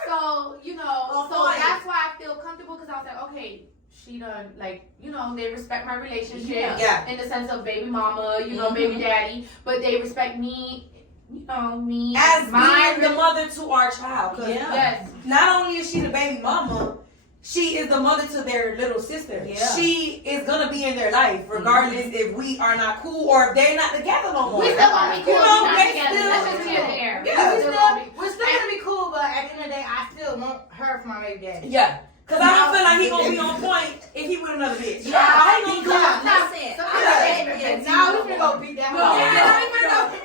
So, so boy. that's why I feel comfortable, because I was like, okay, she done, like, they respect my relationship Yeah. in the sense of baby mama, Mhm. baby daddy, but they respect me, me As my being the mother to our child. 'Cause Yeah. yes, not only is she the baby mama, she is the mother to their little sister. Yeah. She is gonna be in their life regardless if we are not cool or if they're not together no more. we still gonna be cool. You know, we not they together. still- Let's just clear the air. Yeah, we still gonna be. We're still gonna be cool, but at the end of the day, I still want her for my baby daddy. Yeah. Cause I don't feel like he gonna be on point if he with another bitch. Yeah, I ain't gonna because do that. listen, Now we finna go beat that No, hoe.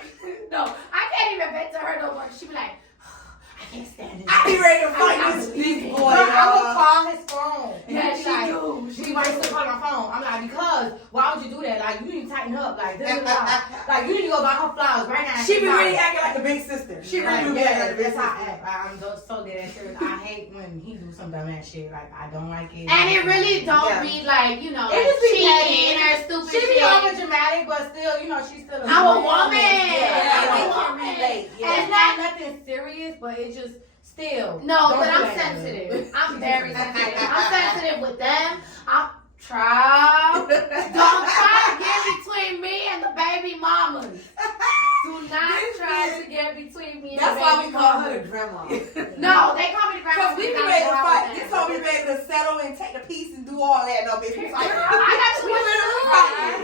No, I can't even vent to her no more. She be like, I can't stand it. I be ready to I'm fight this leaving. boy. I would call his phone. And Yeah, he'd be she like, do. She might still call my phone. I'm like, because why would you do that? Like, you need to tighten up. Like, da, da, da. Like, you need to go buy her flowers right now. She be really acting like the big sister. She really Like, do be acting like the big that's how I sister. act. I'm so dead serious. I hate when he do some dumb ass shit. Like, I don't like it. And it really don't Yeah. be like, It like just be cheating petty. or stupid She be shit. over dramatic, but still, she's still I'm a woman. Yeah, I'm a I woman. can relate. And Yeah. it's not nothing serious, but it just still. No, don't but do I'm that. sensitive. I'm very sensitive. I'm sensitive with them. I'm don't try to get between me and the baby mamas. Do not try to get between me and That's the why baby we call mamas. her the grandma. No, they call me the grandma. Cause we be because I ready go to out fight. with This them. hoe be ready to settle and take the piece and do all that. No, bitch. We fight. I got too much to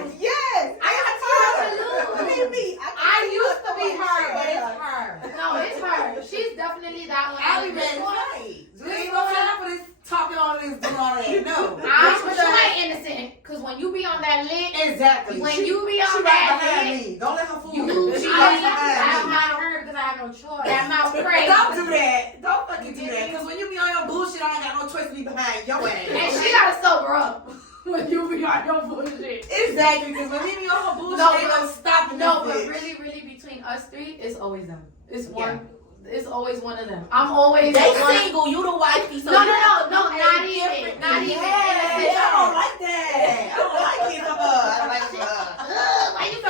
lose. Yes. I got too much to lose. Believe me. I used to be her, but it's her. No, it's her. She's definitely that one. I be ready to fight. We ain't no time for this talking all this, doing all that. No. But you ain't innocent. Cause when you be on that lit, Exactly. when She- you be she on right that behind lit, me. Don't let her fool you- you. She I right ain't- behind me. I'm her because I have no choice. that mouth crazy. Don't do that. Don't fucking do that. Cause when you be on your bullshit, I ain't got no choice to be behind your ass. And she gotta sober up. when you be on your bullshit. Exactly, because when we be on her bullshit, No, ain't no stopping No, this but bitch. really, between us three, it's always them. It's Yeah. one. It's always one of them. I'm always They one. single, you the wifey. So No, you have to not behave even. different. Not even. Yeah, I don't like that. I don't like it for her. I don't like it for her. Why you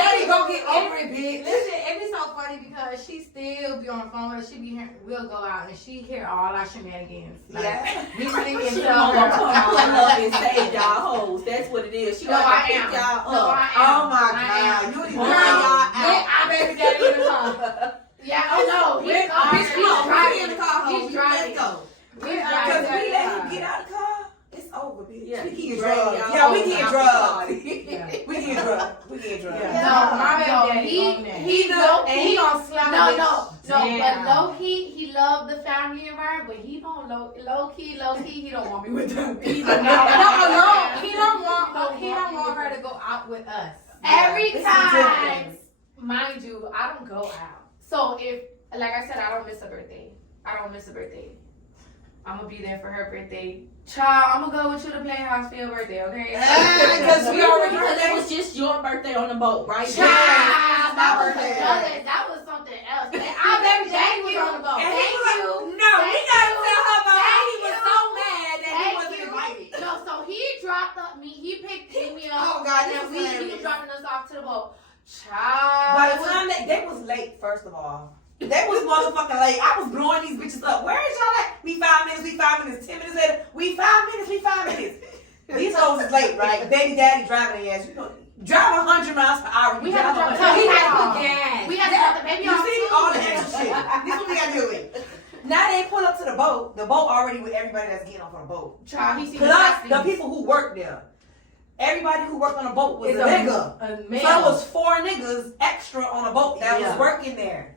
Daddy go get over it, bitch. Listen, it be so funny because she still be on the phone with us. She be hearing, we'll go out and she hear all our shenanigans. Like, Yeah. we sing She and gonna come tell pull her. up and save y'all hoes. That's what it is. She No, gonna I pick am. y'all No, up. I am. Oh my I God. am. You need to Girl, bring y'all Get out. our baby daddy in the car. Yeah, oh no. He's Bitch, already come on. driving. We in the car, He's hoes. driving. Let's go. We're Because driving. we let him get out of the car, it's over, bitch. Yeah, We he get drag drugs. y'all Yeah, we hoes get out drugs. the We get drugs. We get drugs. Yeah. No, my baby no, daddy on that. he low And he gonna slap No, a bitch no, down. but low key, he loved the family environment, but he don't low key, he don't want me with them either. No, he don't want her to go out with us. Every It's time, ridiculous. mind you, I don't go out. So if, like I said, I don't miss a birthday. I'm gonna be there for her birthday. Child, I'm gonna go with you to Playhouse for your birthday, okay? Because we already Because heard it was just your birthday on the boat, right? Child, Yeah. that was something else. Our baby daddy was on the boat. And he Thank was you. like, no, we Thank gotta you. tell her about how he Thank was you. so mad that he Thank wasn't you. invited. No, so he dropped up me. He picked me up. Oh, God, this and is he was hilarious. dropping us off to the boat. Child. By the time they was late, first of all. They was motherfucking late. I was blowing these bitches up. Where is y'all at? We 5 minutes. 10 minutes later. We 5 minutes. These hoes is late, right? Baby daddy driving their ass. You know, drive 100 miles per hour. We had to drive. So he had to gas. put gas. We had to drop the baby You off. see too. all the extra shit. This is what we gotta deal with. Now they pull up to the boat. The boat already with everybody that's getting off on the boat. Child, he seen Plus the the people who work there. Everybody who worked on the boat was It's a nigga. A So male. it was 4 niggas extra on the boat that was Yeah. working there.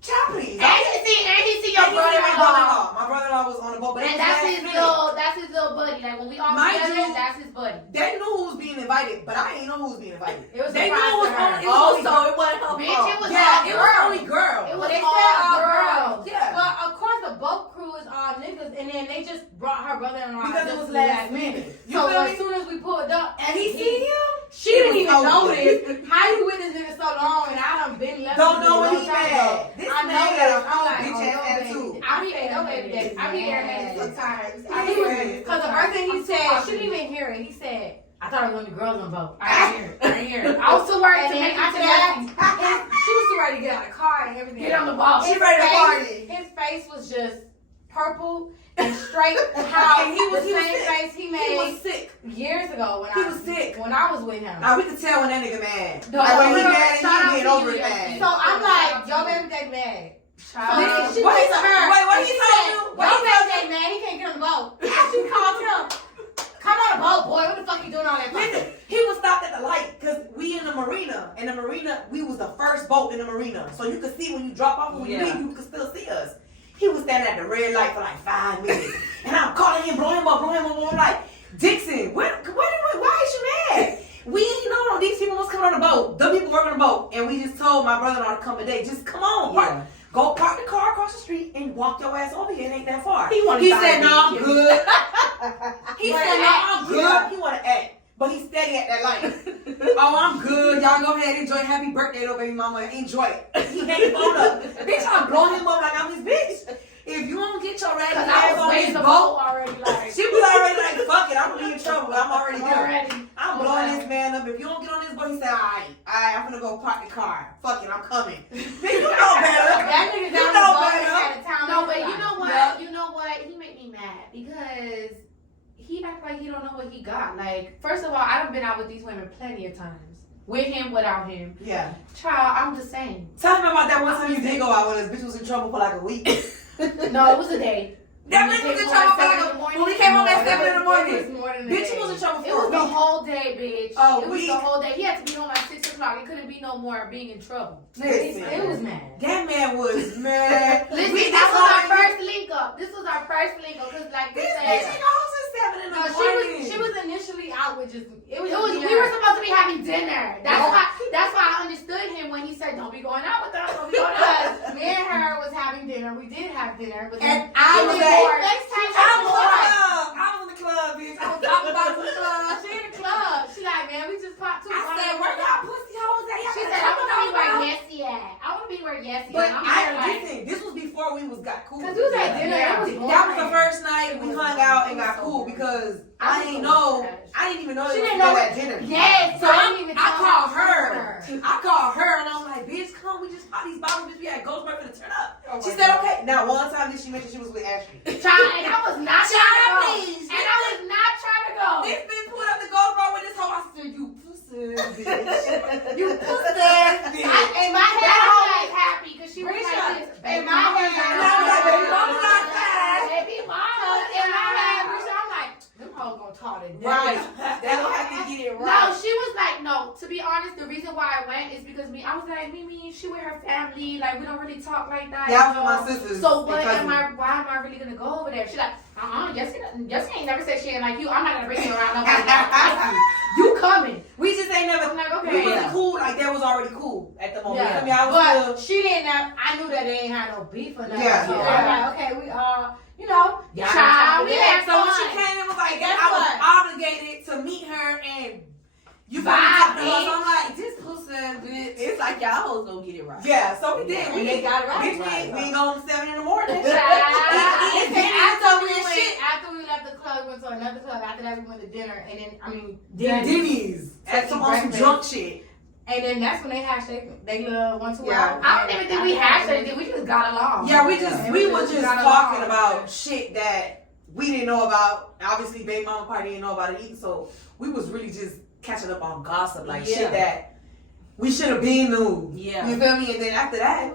Child, please. And he see your And he said my brother-in-law. brother-in-law. My brother-in-law was on the boat, but it And was that's last his minute. little buddy. Like when we all Mind together, you, that's his buddy. They knew who was being invited, but I didn't know who was being invited. It was They knew surprise it was to her. only, it was only Also, it wasn't her Bitch, fault. it was yeah, all it was girls. only girls. It was They all said all girls. girls. Yeah. But of course the boat crew is all niggas, and then they just brought her brother-in-law Because just it was to the last minute. You So feel as me? soon as we pulled up, And he seen him. she didn't It even was know over. this. How you with this nigga so long, and I done been left. Don't with know this when he long time ago. mad. This I man know got that. a I'm whole like, bitch oh, ass no, attitude. baby. I be no baby daddy. I be irritated sometimes. I be irritated. Because the first thing he I'm so said, happy. she didn't even hear it. He said, I thought it was one of the girls on the boat. I didn't hear it. I was too worried And to then make it after to that, that. she was too ready to get out of the car and everything. Get on the ball. She ready to party. His face was just purple and straight. How And he was the same sick. face he He made was sick. years ago when He I was sick. when I was with him. Now we could tell when that nigga mad. No, Like when he no, mad, shout out he to get over you, it yeah. mad. So I'm like, your baby daddy mad. Child. Then she What went he to told- her. wait, what and he she told said, you? Your What he baby told daddy mad. He can't get on the boat. She called him. Come on the boat, boy. What the fuck you doing all that for? Listen, he was stopped at the light because we in the marina. In the marina, we was the first boat in the marina. So you could see when you drop off and when you Yeah. leave, you could still see us. He was standing at the red light for like 5 minutes. And I'm calling him, blowing him up. I'm like, Dixon, why is you mad? We ain't know these people was coming on the boat. The people working on the boat. And we just told my brother-in-law to come today. Just come on, park. Yeah. Go park the car across the street and walk your ass over here. It ain't that far. He wanted He to said, be no, I'm here. good. He Wanna said, no, act, I'm good. yeah. He want to act. But he's steady at that light. Oh, I'm good. Y'all go ahead and enjoy. Happy birthday, though, baby mama. Enjoy it. He hang phone up. Bitch, I'm blowing him up like I'm his bitch. If you don't get your raggedy Cause I ass was on raised this the boat, boat already. Like she was already like, fuck it. I'm gonna be in trouble. I'm already here. already. I'm blowing this man up. If you don't get on this boat, he said, alright, I'm gonna go park the car. Fuck it, I'm coming. Bitch, you know better. That nigga You down know the boat better. had a time. No, of but his you life. know what? Yeah. You know what? He made me mad because he act like he don't know what he got. Like, first of all, I done been out with these women plenty of times. With him, without him. Yeah. Child, I'm just saying. Tell him about that one time you did go out with us. Bitch was in trouble for like a week. No, it was a day. That When bitch we was in came trouble home for at like 7 in a the morning. when we came home at No, 7 in the It morning. was more than a Bitch, day. you was in trouble It for was a the week. whole day, bitch. Oh, it was week. the whole day. He had to be home at 6 o'clock. It couldn't be no more being in trouble. Listen, It was mad. that man was mad. Listen, We that was our decided- first link up. This was our first link up because, like we This bitch said, ain't home since 7 in the No, morning. she was initially out with just we were supposed to be having dinner. That's why I understood him when he said, "Don't be going out with us. Don't be going out with us." me and her was having dinner. We did have dinner, but And then I she was did at- more. I was in the club, bitch. I was out and about were yes. But I'm this was before we got cool. Because we was at dinner. That was the first night we hung out and got cool because I didn't even know She they didn't was know at dinner. Yes, So I called her. I called her and I was like, bitch, come, we just pop these bottles, bitch, we had Ghost Bird for the turn up. Oh She said, okay. Now, one time did she mention she was with Ashley? Child, and I was not trying to go. please. And I was not trying to go. This bitch pulled up the Ghost Bird with this hoe. I said, you pussy bitch. You pussy bitch. In my head, I was like happy because she was like this. In my head, I was like, baby mama's outside. Baby mama. In my head, I'm like, them hoes gonna talk to death. Right. They don't have to get it right. No, she was like, no. To be honest, the reason why I went is because I was like, Mimi, she with her family. Like, we don't really talk like that. Yeah, I'm with my sisters. So why am I really gonna go over there? She's like, Jessie ain't never said she ain't like you. I'm not gonna bring you around nobody that like you. You coming. We just ain't never. I'm like, okay. We wasn't cool. Like, that was already cool at the moment. Yeah. I mean, I was But still. she didn't have, I knew that they ain't had no beef or nothing. Yeah. So Yeah. I'm like, okay, we all, you know, Child, we had So when fun. she came in, was like, Guess I was what? obligated to meet her and you Bye, talk to her. So bitch. I'm like, this pussy bitch. It's like y'all hoes gonna get it right. Yeah, so we did. And they got it right. Bitch, we ain't going 7 in the morning. After we left the club, we went to another club. After that, we went to dinner. And then, Denny's. At some drunk shit. And then that's when they hashed they little 1 2 Yeah. hours. I don't even think we hashed anything. We just got along. Yeah, we Yeah. were just got talking along. about shit that we didn't know about. Obviously, baby mama party didn't know about it either. So we was really just catching up on gossip, like shit that we should have been knew. Yeah. You feel me? And then after that, it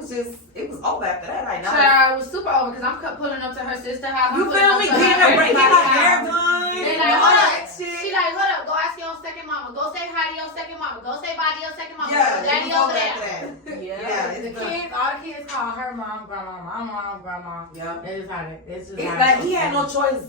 was over after that. Like, Child, it was super over because I'm pulling up to her sister's house. you feel me? Getting her break, get my hair done. They and like, all hold that up. shit. She like, hold up, go ask your second mama. Go say hi to your second mama. Go say bye to your second mama. Yeah, Daddy it was over over after there. that. Yeah. it's The done. kids, all the kids call her mom, grandma, my mom, grandma. Yep. That's just how it's just It's how like it he had no goes. choice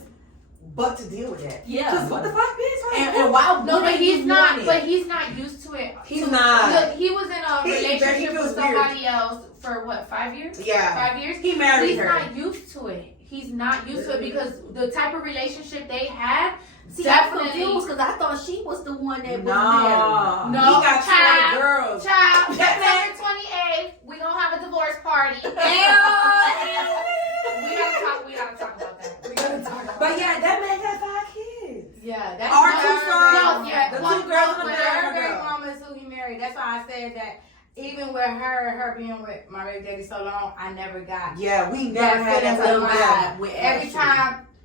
but to deal with that. Yeah. Cause what the fuck, bitch? And why? No, but he's not. But But he's not used to it. He's not. Look, he was in a He relationship feels with somebody else for what, 5 years? Yeah. 5 years. He married He's her. not used to it. He's not used to it because the type of relationship they had. see, I'm confused because I thought she was the one that was married. No, he got two child. other girls. Child, That September 28th, we gonna have a divorce party. We gotta talk about that. We gotta talk about But it. yeah, that man got 5 kids. Yeah, that's Our my two other sons, great- yeah, the one two girls and girl the with girl. Her great mama is who he married. That's why I said that even with her being with my baby daddy so long, I never got Yeah, we never had that feeling little with vibe. with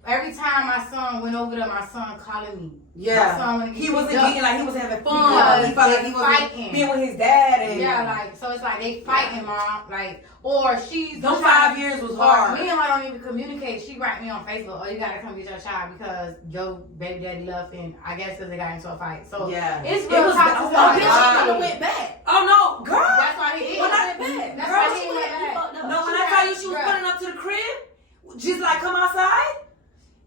every time my son went over there, my son calling me. My Yeah. son wanna get He wasn't picked up. getting like he was having fun. Because He felt like they he was fighting. being with his dad and Yeah, like so it's like they fighting, mom. Like or she's those trying- 5 years was Or hard. me and her don't even communicate. She write me on Facebook, oh, you gotta come get your child because your baby daddy left and I guess because they got into a fight. So Yeah. it's It real was toxic. oh Oh, my bitch, she God. could have went back. Oh no, girl. That's why he did. When I- That's girl, why she he went- went back. fucked up. No, when She I tell you she was girl. pulling up to the crib, just like come outside.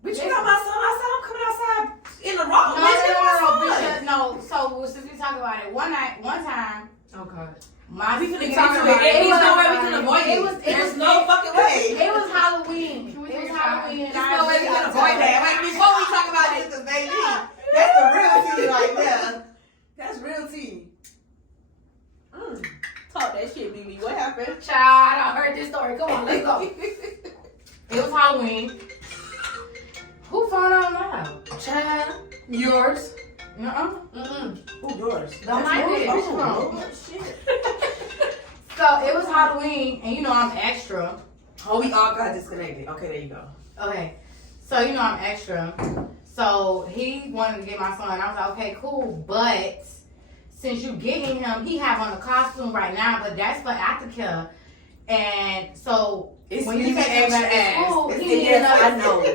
Bitch, you got my son outside. I'm coming outside in the wrong. No, Bitch, get my son. because, no. So since we talk about it, one time, Okay. my We couldn't we get talked into it. about There's was- no way we can avoid it. There's no fucking way. It was Halloween. Can we It take was a shot? Halloween. There's no way we can avoid that. Wait, before we talk about this, because baby, that's the real tea right there. That's real tea. Talk that shit, Mimi. What happened? Child, I done heard this story. Come on, let's go. It was Halloween. Who phone on now? Child, yours. Uh-uh. Who yours? Don't mind it. Oh, shit. So it was Halloween, and you know I'm extra. Oh, we all got disconnected. Okay, there you go. Okay. So you know I'm extra. So he wanted to get my son. I was like, okay, cool. But since you getting him, he have on a costume right now, but that's for aftercare. And so It's when you really take him back to extra school, ass. he It's- need yes, another.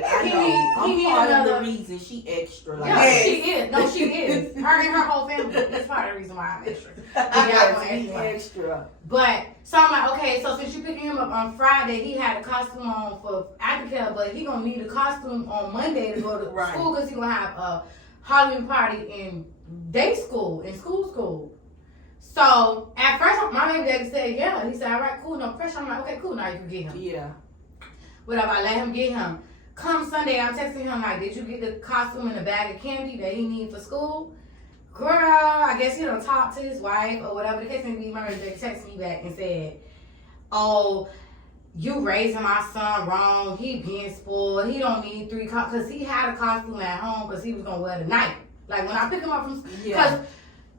I know. He need I'm part of another. the reason she extra. Like, Yeah, Yes. she is. No, she is. Her and her whole family. That's part of the reason why I'm extra. yes, she extra. But so I'm like, okay, so since you picking him up on Friday, he had a costume on for aftercare, but he gonna need a costume on Monday to go to Right. school because he gonna have a Halloween party in day school, in school. So at first, my baby daddy said, yeah. He said, all right, cool, no pressure. I'm like, okay, cool, now you can get him. Yeah. Whatever, I let him get him. Come Sunday, I'm texting him like, did you get the costume and the bag of candy that he need for school? Girl, I guess he don't talk to his wife or whatever the case may be. My baby daddy texted me back and said, oh, you raising my son wrong. He being spoiled. He don't need 3 because he had a costume at home because he was gonna wear it tonight. Like when I pick him up from because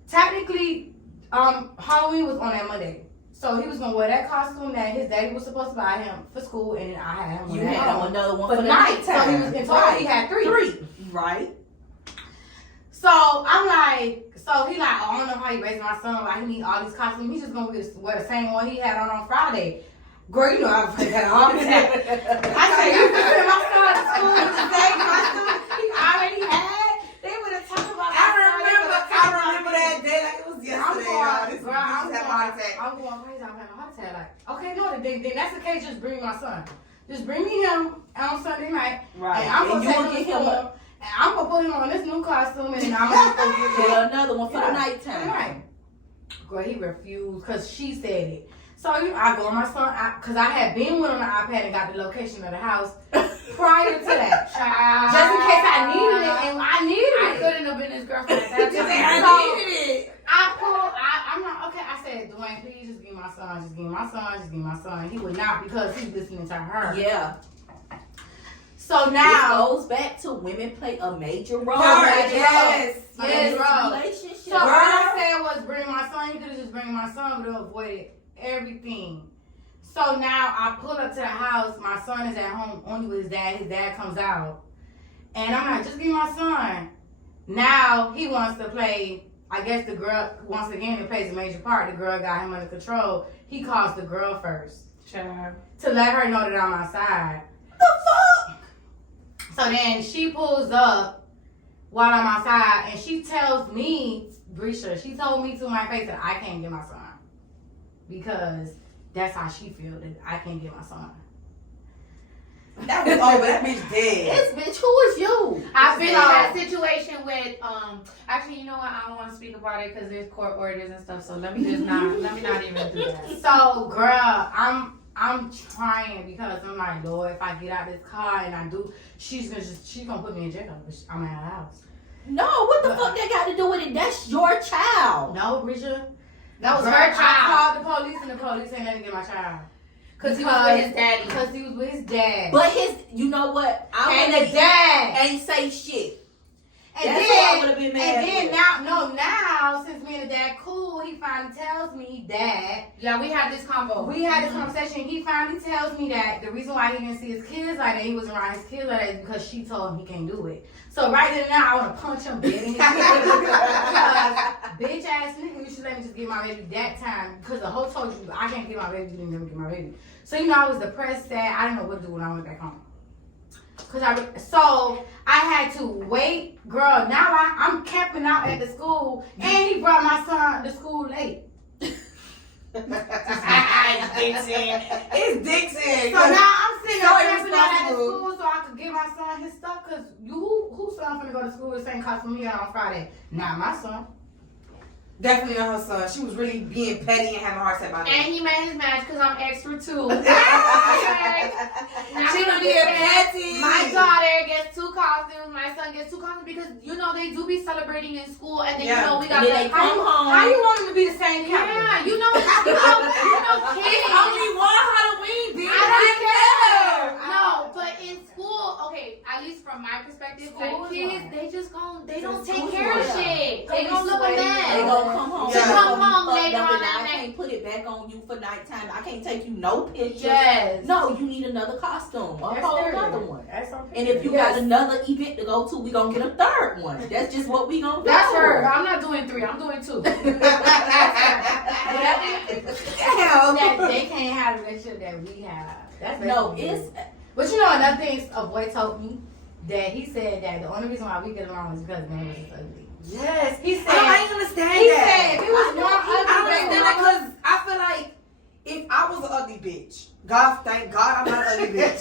technically Halloween was on that Monday. So he was gonna wear that costume that his daddy was supposed to buy him for school, and then I had him. You had him another one for the night. nighttime. So he was in total. He had 3. Right. So I'm like, so he like, oh, I don't know how he raised my son. Like he need all these costumes. He's just gonna wear the same one he had on Friday. Girl, you know I had a heart attack. I said, you can send my son to school with the same costume he already had. They would have talked about. I remember that day like it was yesterday. I'm going crazy. I'm having a heart attack. Like, okay, no, then that's the case. Just bring me my son. Just bring me him on Sunday night. Right. And I'm gonna take him up. And I'm gonna put him on this new costume, and then I'm gonna go get another one for the nighttime. Right. Girl, he refused because she said it. So I go on my son because I had been with him on the iPad and got the location of the house prior to that. Just in case I needed it, and I needed it. I couldn't have been his girlfriend at that time. I needed it. I'm not okay. I said, Dwayne, please just give me my son. Just give me my son. Just give me my son. He would not because he's listening to her. Yeah. So now it goes back to women play a major role. Yes. Relationship. So all I said was bring my son. You could have just bring my son, but it avoided everything. So now I pull up to the house. My son is at home only with his dad. His dad comes out, and I'm like, just give me my son. Now he wants to play. I guess the girl, once again, it plays a major part. The girl got him under control. He calls the girl first. Sure. To let her know that I'm outside. The fuck? So then she pulls up while I'm outside, and she tells me, Brisha, she told me to my face that I can't get my son. Because that's how she feels, that I can't get my son. That was over. That bitch dead. This bitch, who is you? I've been in that situation with actually, you know what, I don't want to speak about it because there's court orders and stuff, so let me not even do that. So girl, I'm trying because I'm like, Lord, if I get out of this car and I do, she's gonna put me in jail. I'm at her house. No, what the fuck that got to do with it? That's your child. No, Bridget. That was Girl, her child. I called the police and the police ain't let me get my child. Because he was with his daddy. Because he was with his dad. But you know what? And the dad ain't say shit. And That's then, what I would have been mad and then with. now, since me and the dad cool, he finally tells me, Dad. Yeah, we had this convo. We had this conversation. He finally tells me that the reason why he didn't see his kids like that, he wasn't around his kids like that, is because she told him he can't do it. So right then and now, I want to punch him dead in his head. Because bitch ass nigga, you should let me just get my baby that time. Because the whole told you I can't get my baby, you didn't never get my baby. So you know, I was depressed, sad. I didn't know what to do when I went back home. So I had to wait, girl. Now I'm camping out at the school, and he brought my son to school late. It's Dixon. So now I'm sitting there camping out at the school so I could give my son his stuff. Cause whose son finna go to school with the same costume he had on Friday? Not my son. Definitely not her son. She was really being petty and having a heart attack about it. And he made his match because I'm extra too. She was being petty. My daughter gets 2 costumes. My son gets 2 costumes because you know they do be celebrating in school, and then you know we got they come home. How you want them to be the same couple? Yeah, you know, kids. Only one Halloween, bitch. I don't care. No, but in school, okay, at least from my perspective, School like kids, is they don't take care of shit. They don't look a They mess. gonna come home. To come home Fucked later up, on and that I night. can't put it back on you for nighttime. I can't take you no pictures. Yes. No, you need another costume. A That's whole dirty. another one. That's okay. And if you got another event to go to, we gonna get a 3rd one. That's just what we gonna do. That's her. I'm not doing 3. I'm doing 2. that they can't have the relationship that we have. That's No, basically it's it. But you know another thing a boy told me that he said that the only reason why we get along is because man was just ugly. Yes. He said I ain't understand he that. said if it was more I ugly, understand that because I feel like if I was an ugly bitch, thank God I'm not an ugly bitch.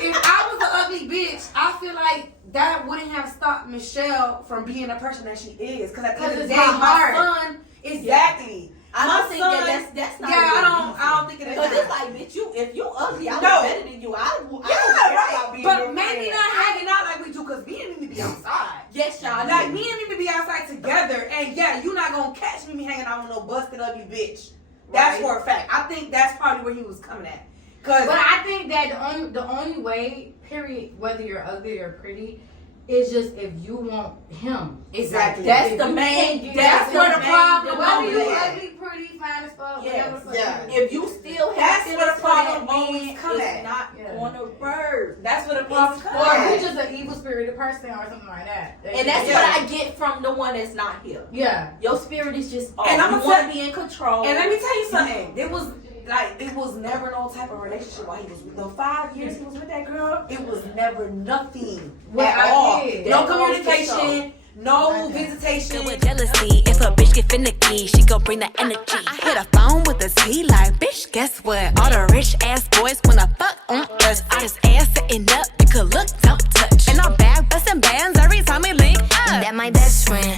If I was an ugly bitch, I feel like that wouldn't have stopped Michelle from being the person that she is. Because at the end of the it's day, my my heart. son, exactly. I My don't think son- that's not. Yeah, I don't think it is. Because it's like, bitch, if you ugly, I was No. better than you. I don't Yeah, care right. about being But your maybe friend. not hanging out like we do, because me and Mimi be outside. Yes, y'all. Like, do. me and Mimi be outside together, and yeah, you not gonna catch Mimi hanging out with no busted ugly bitch. That's for a fact. I think that's probably where he was coming at. But I think that the only way, period, whether you're ugly or pretty, is just if you want him. Exactly. That's the main. That's where the the problem. main. Whether you ugly, pretty, fine as fuck, whatever. Yeah. If you still have That's where the feelings problem for that always man, come it's at. not Yeah. gonna work. That's where the problem comes Or at. if you're just an evil spirited person or something like that. And that's what I get from the one that's not here. Yeah. Your spirit is just off. And I'm you gonna want to be in control. And let me tell you something. It was never no type of relationship while he was with the 5 years he was with that girl. It was never nothing at all. No communication, no visitation. With jealousy, if a bitch get finicky, she gon' bring the energy. I hit a phone with a T like, bitch, guess what? All the rich ass boys wanna fuck on us. I just ass sitting up, you could look, don't touch. And I'm back bustin' bands every time we link up. That my best friend,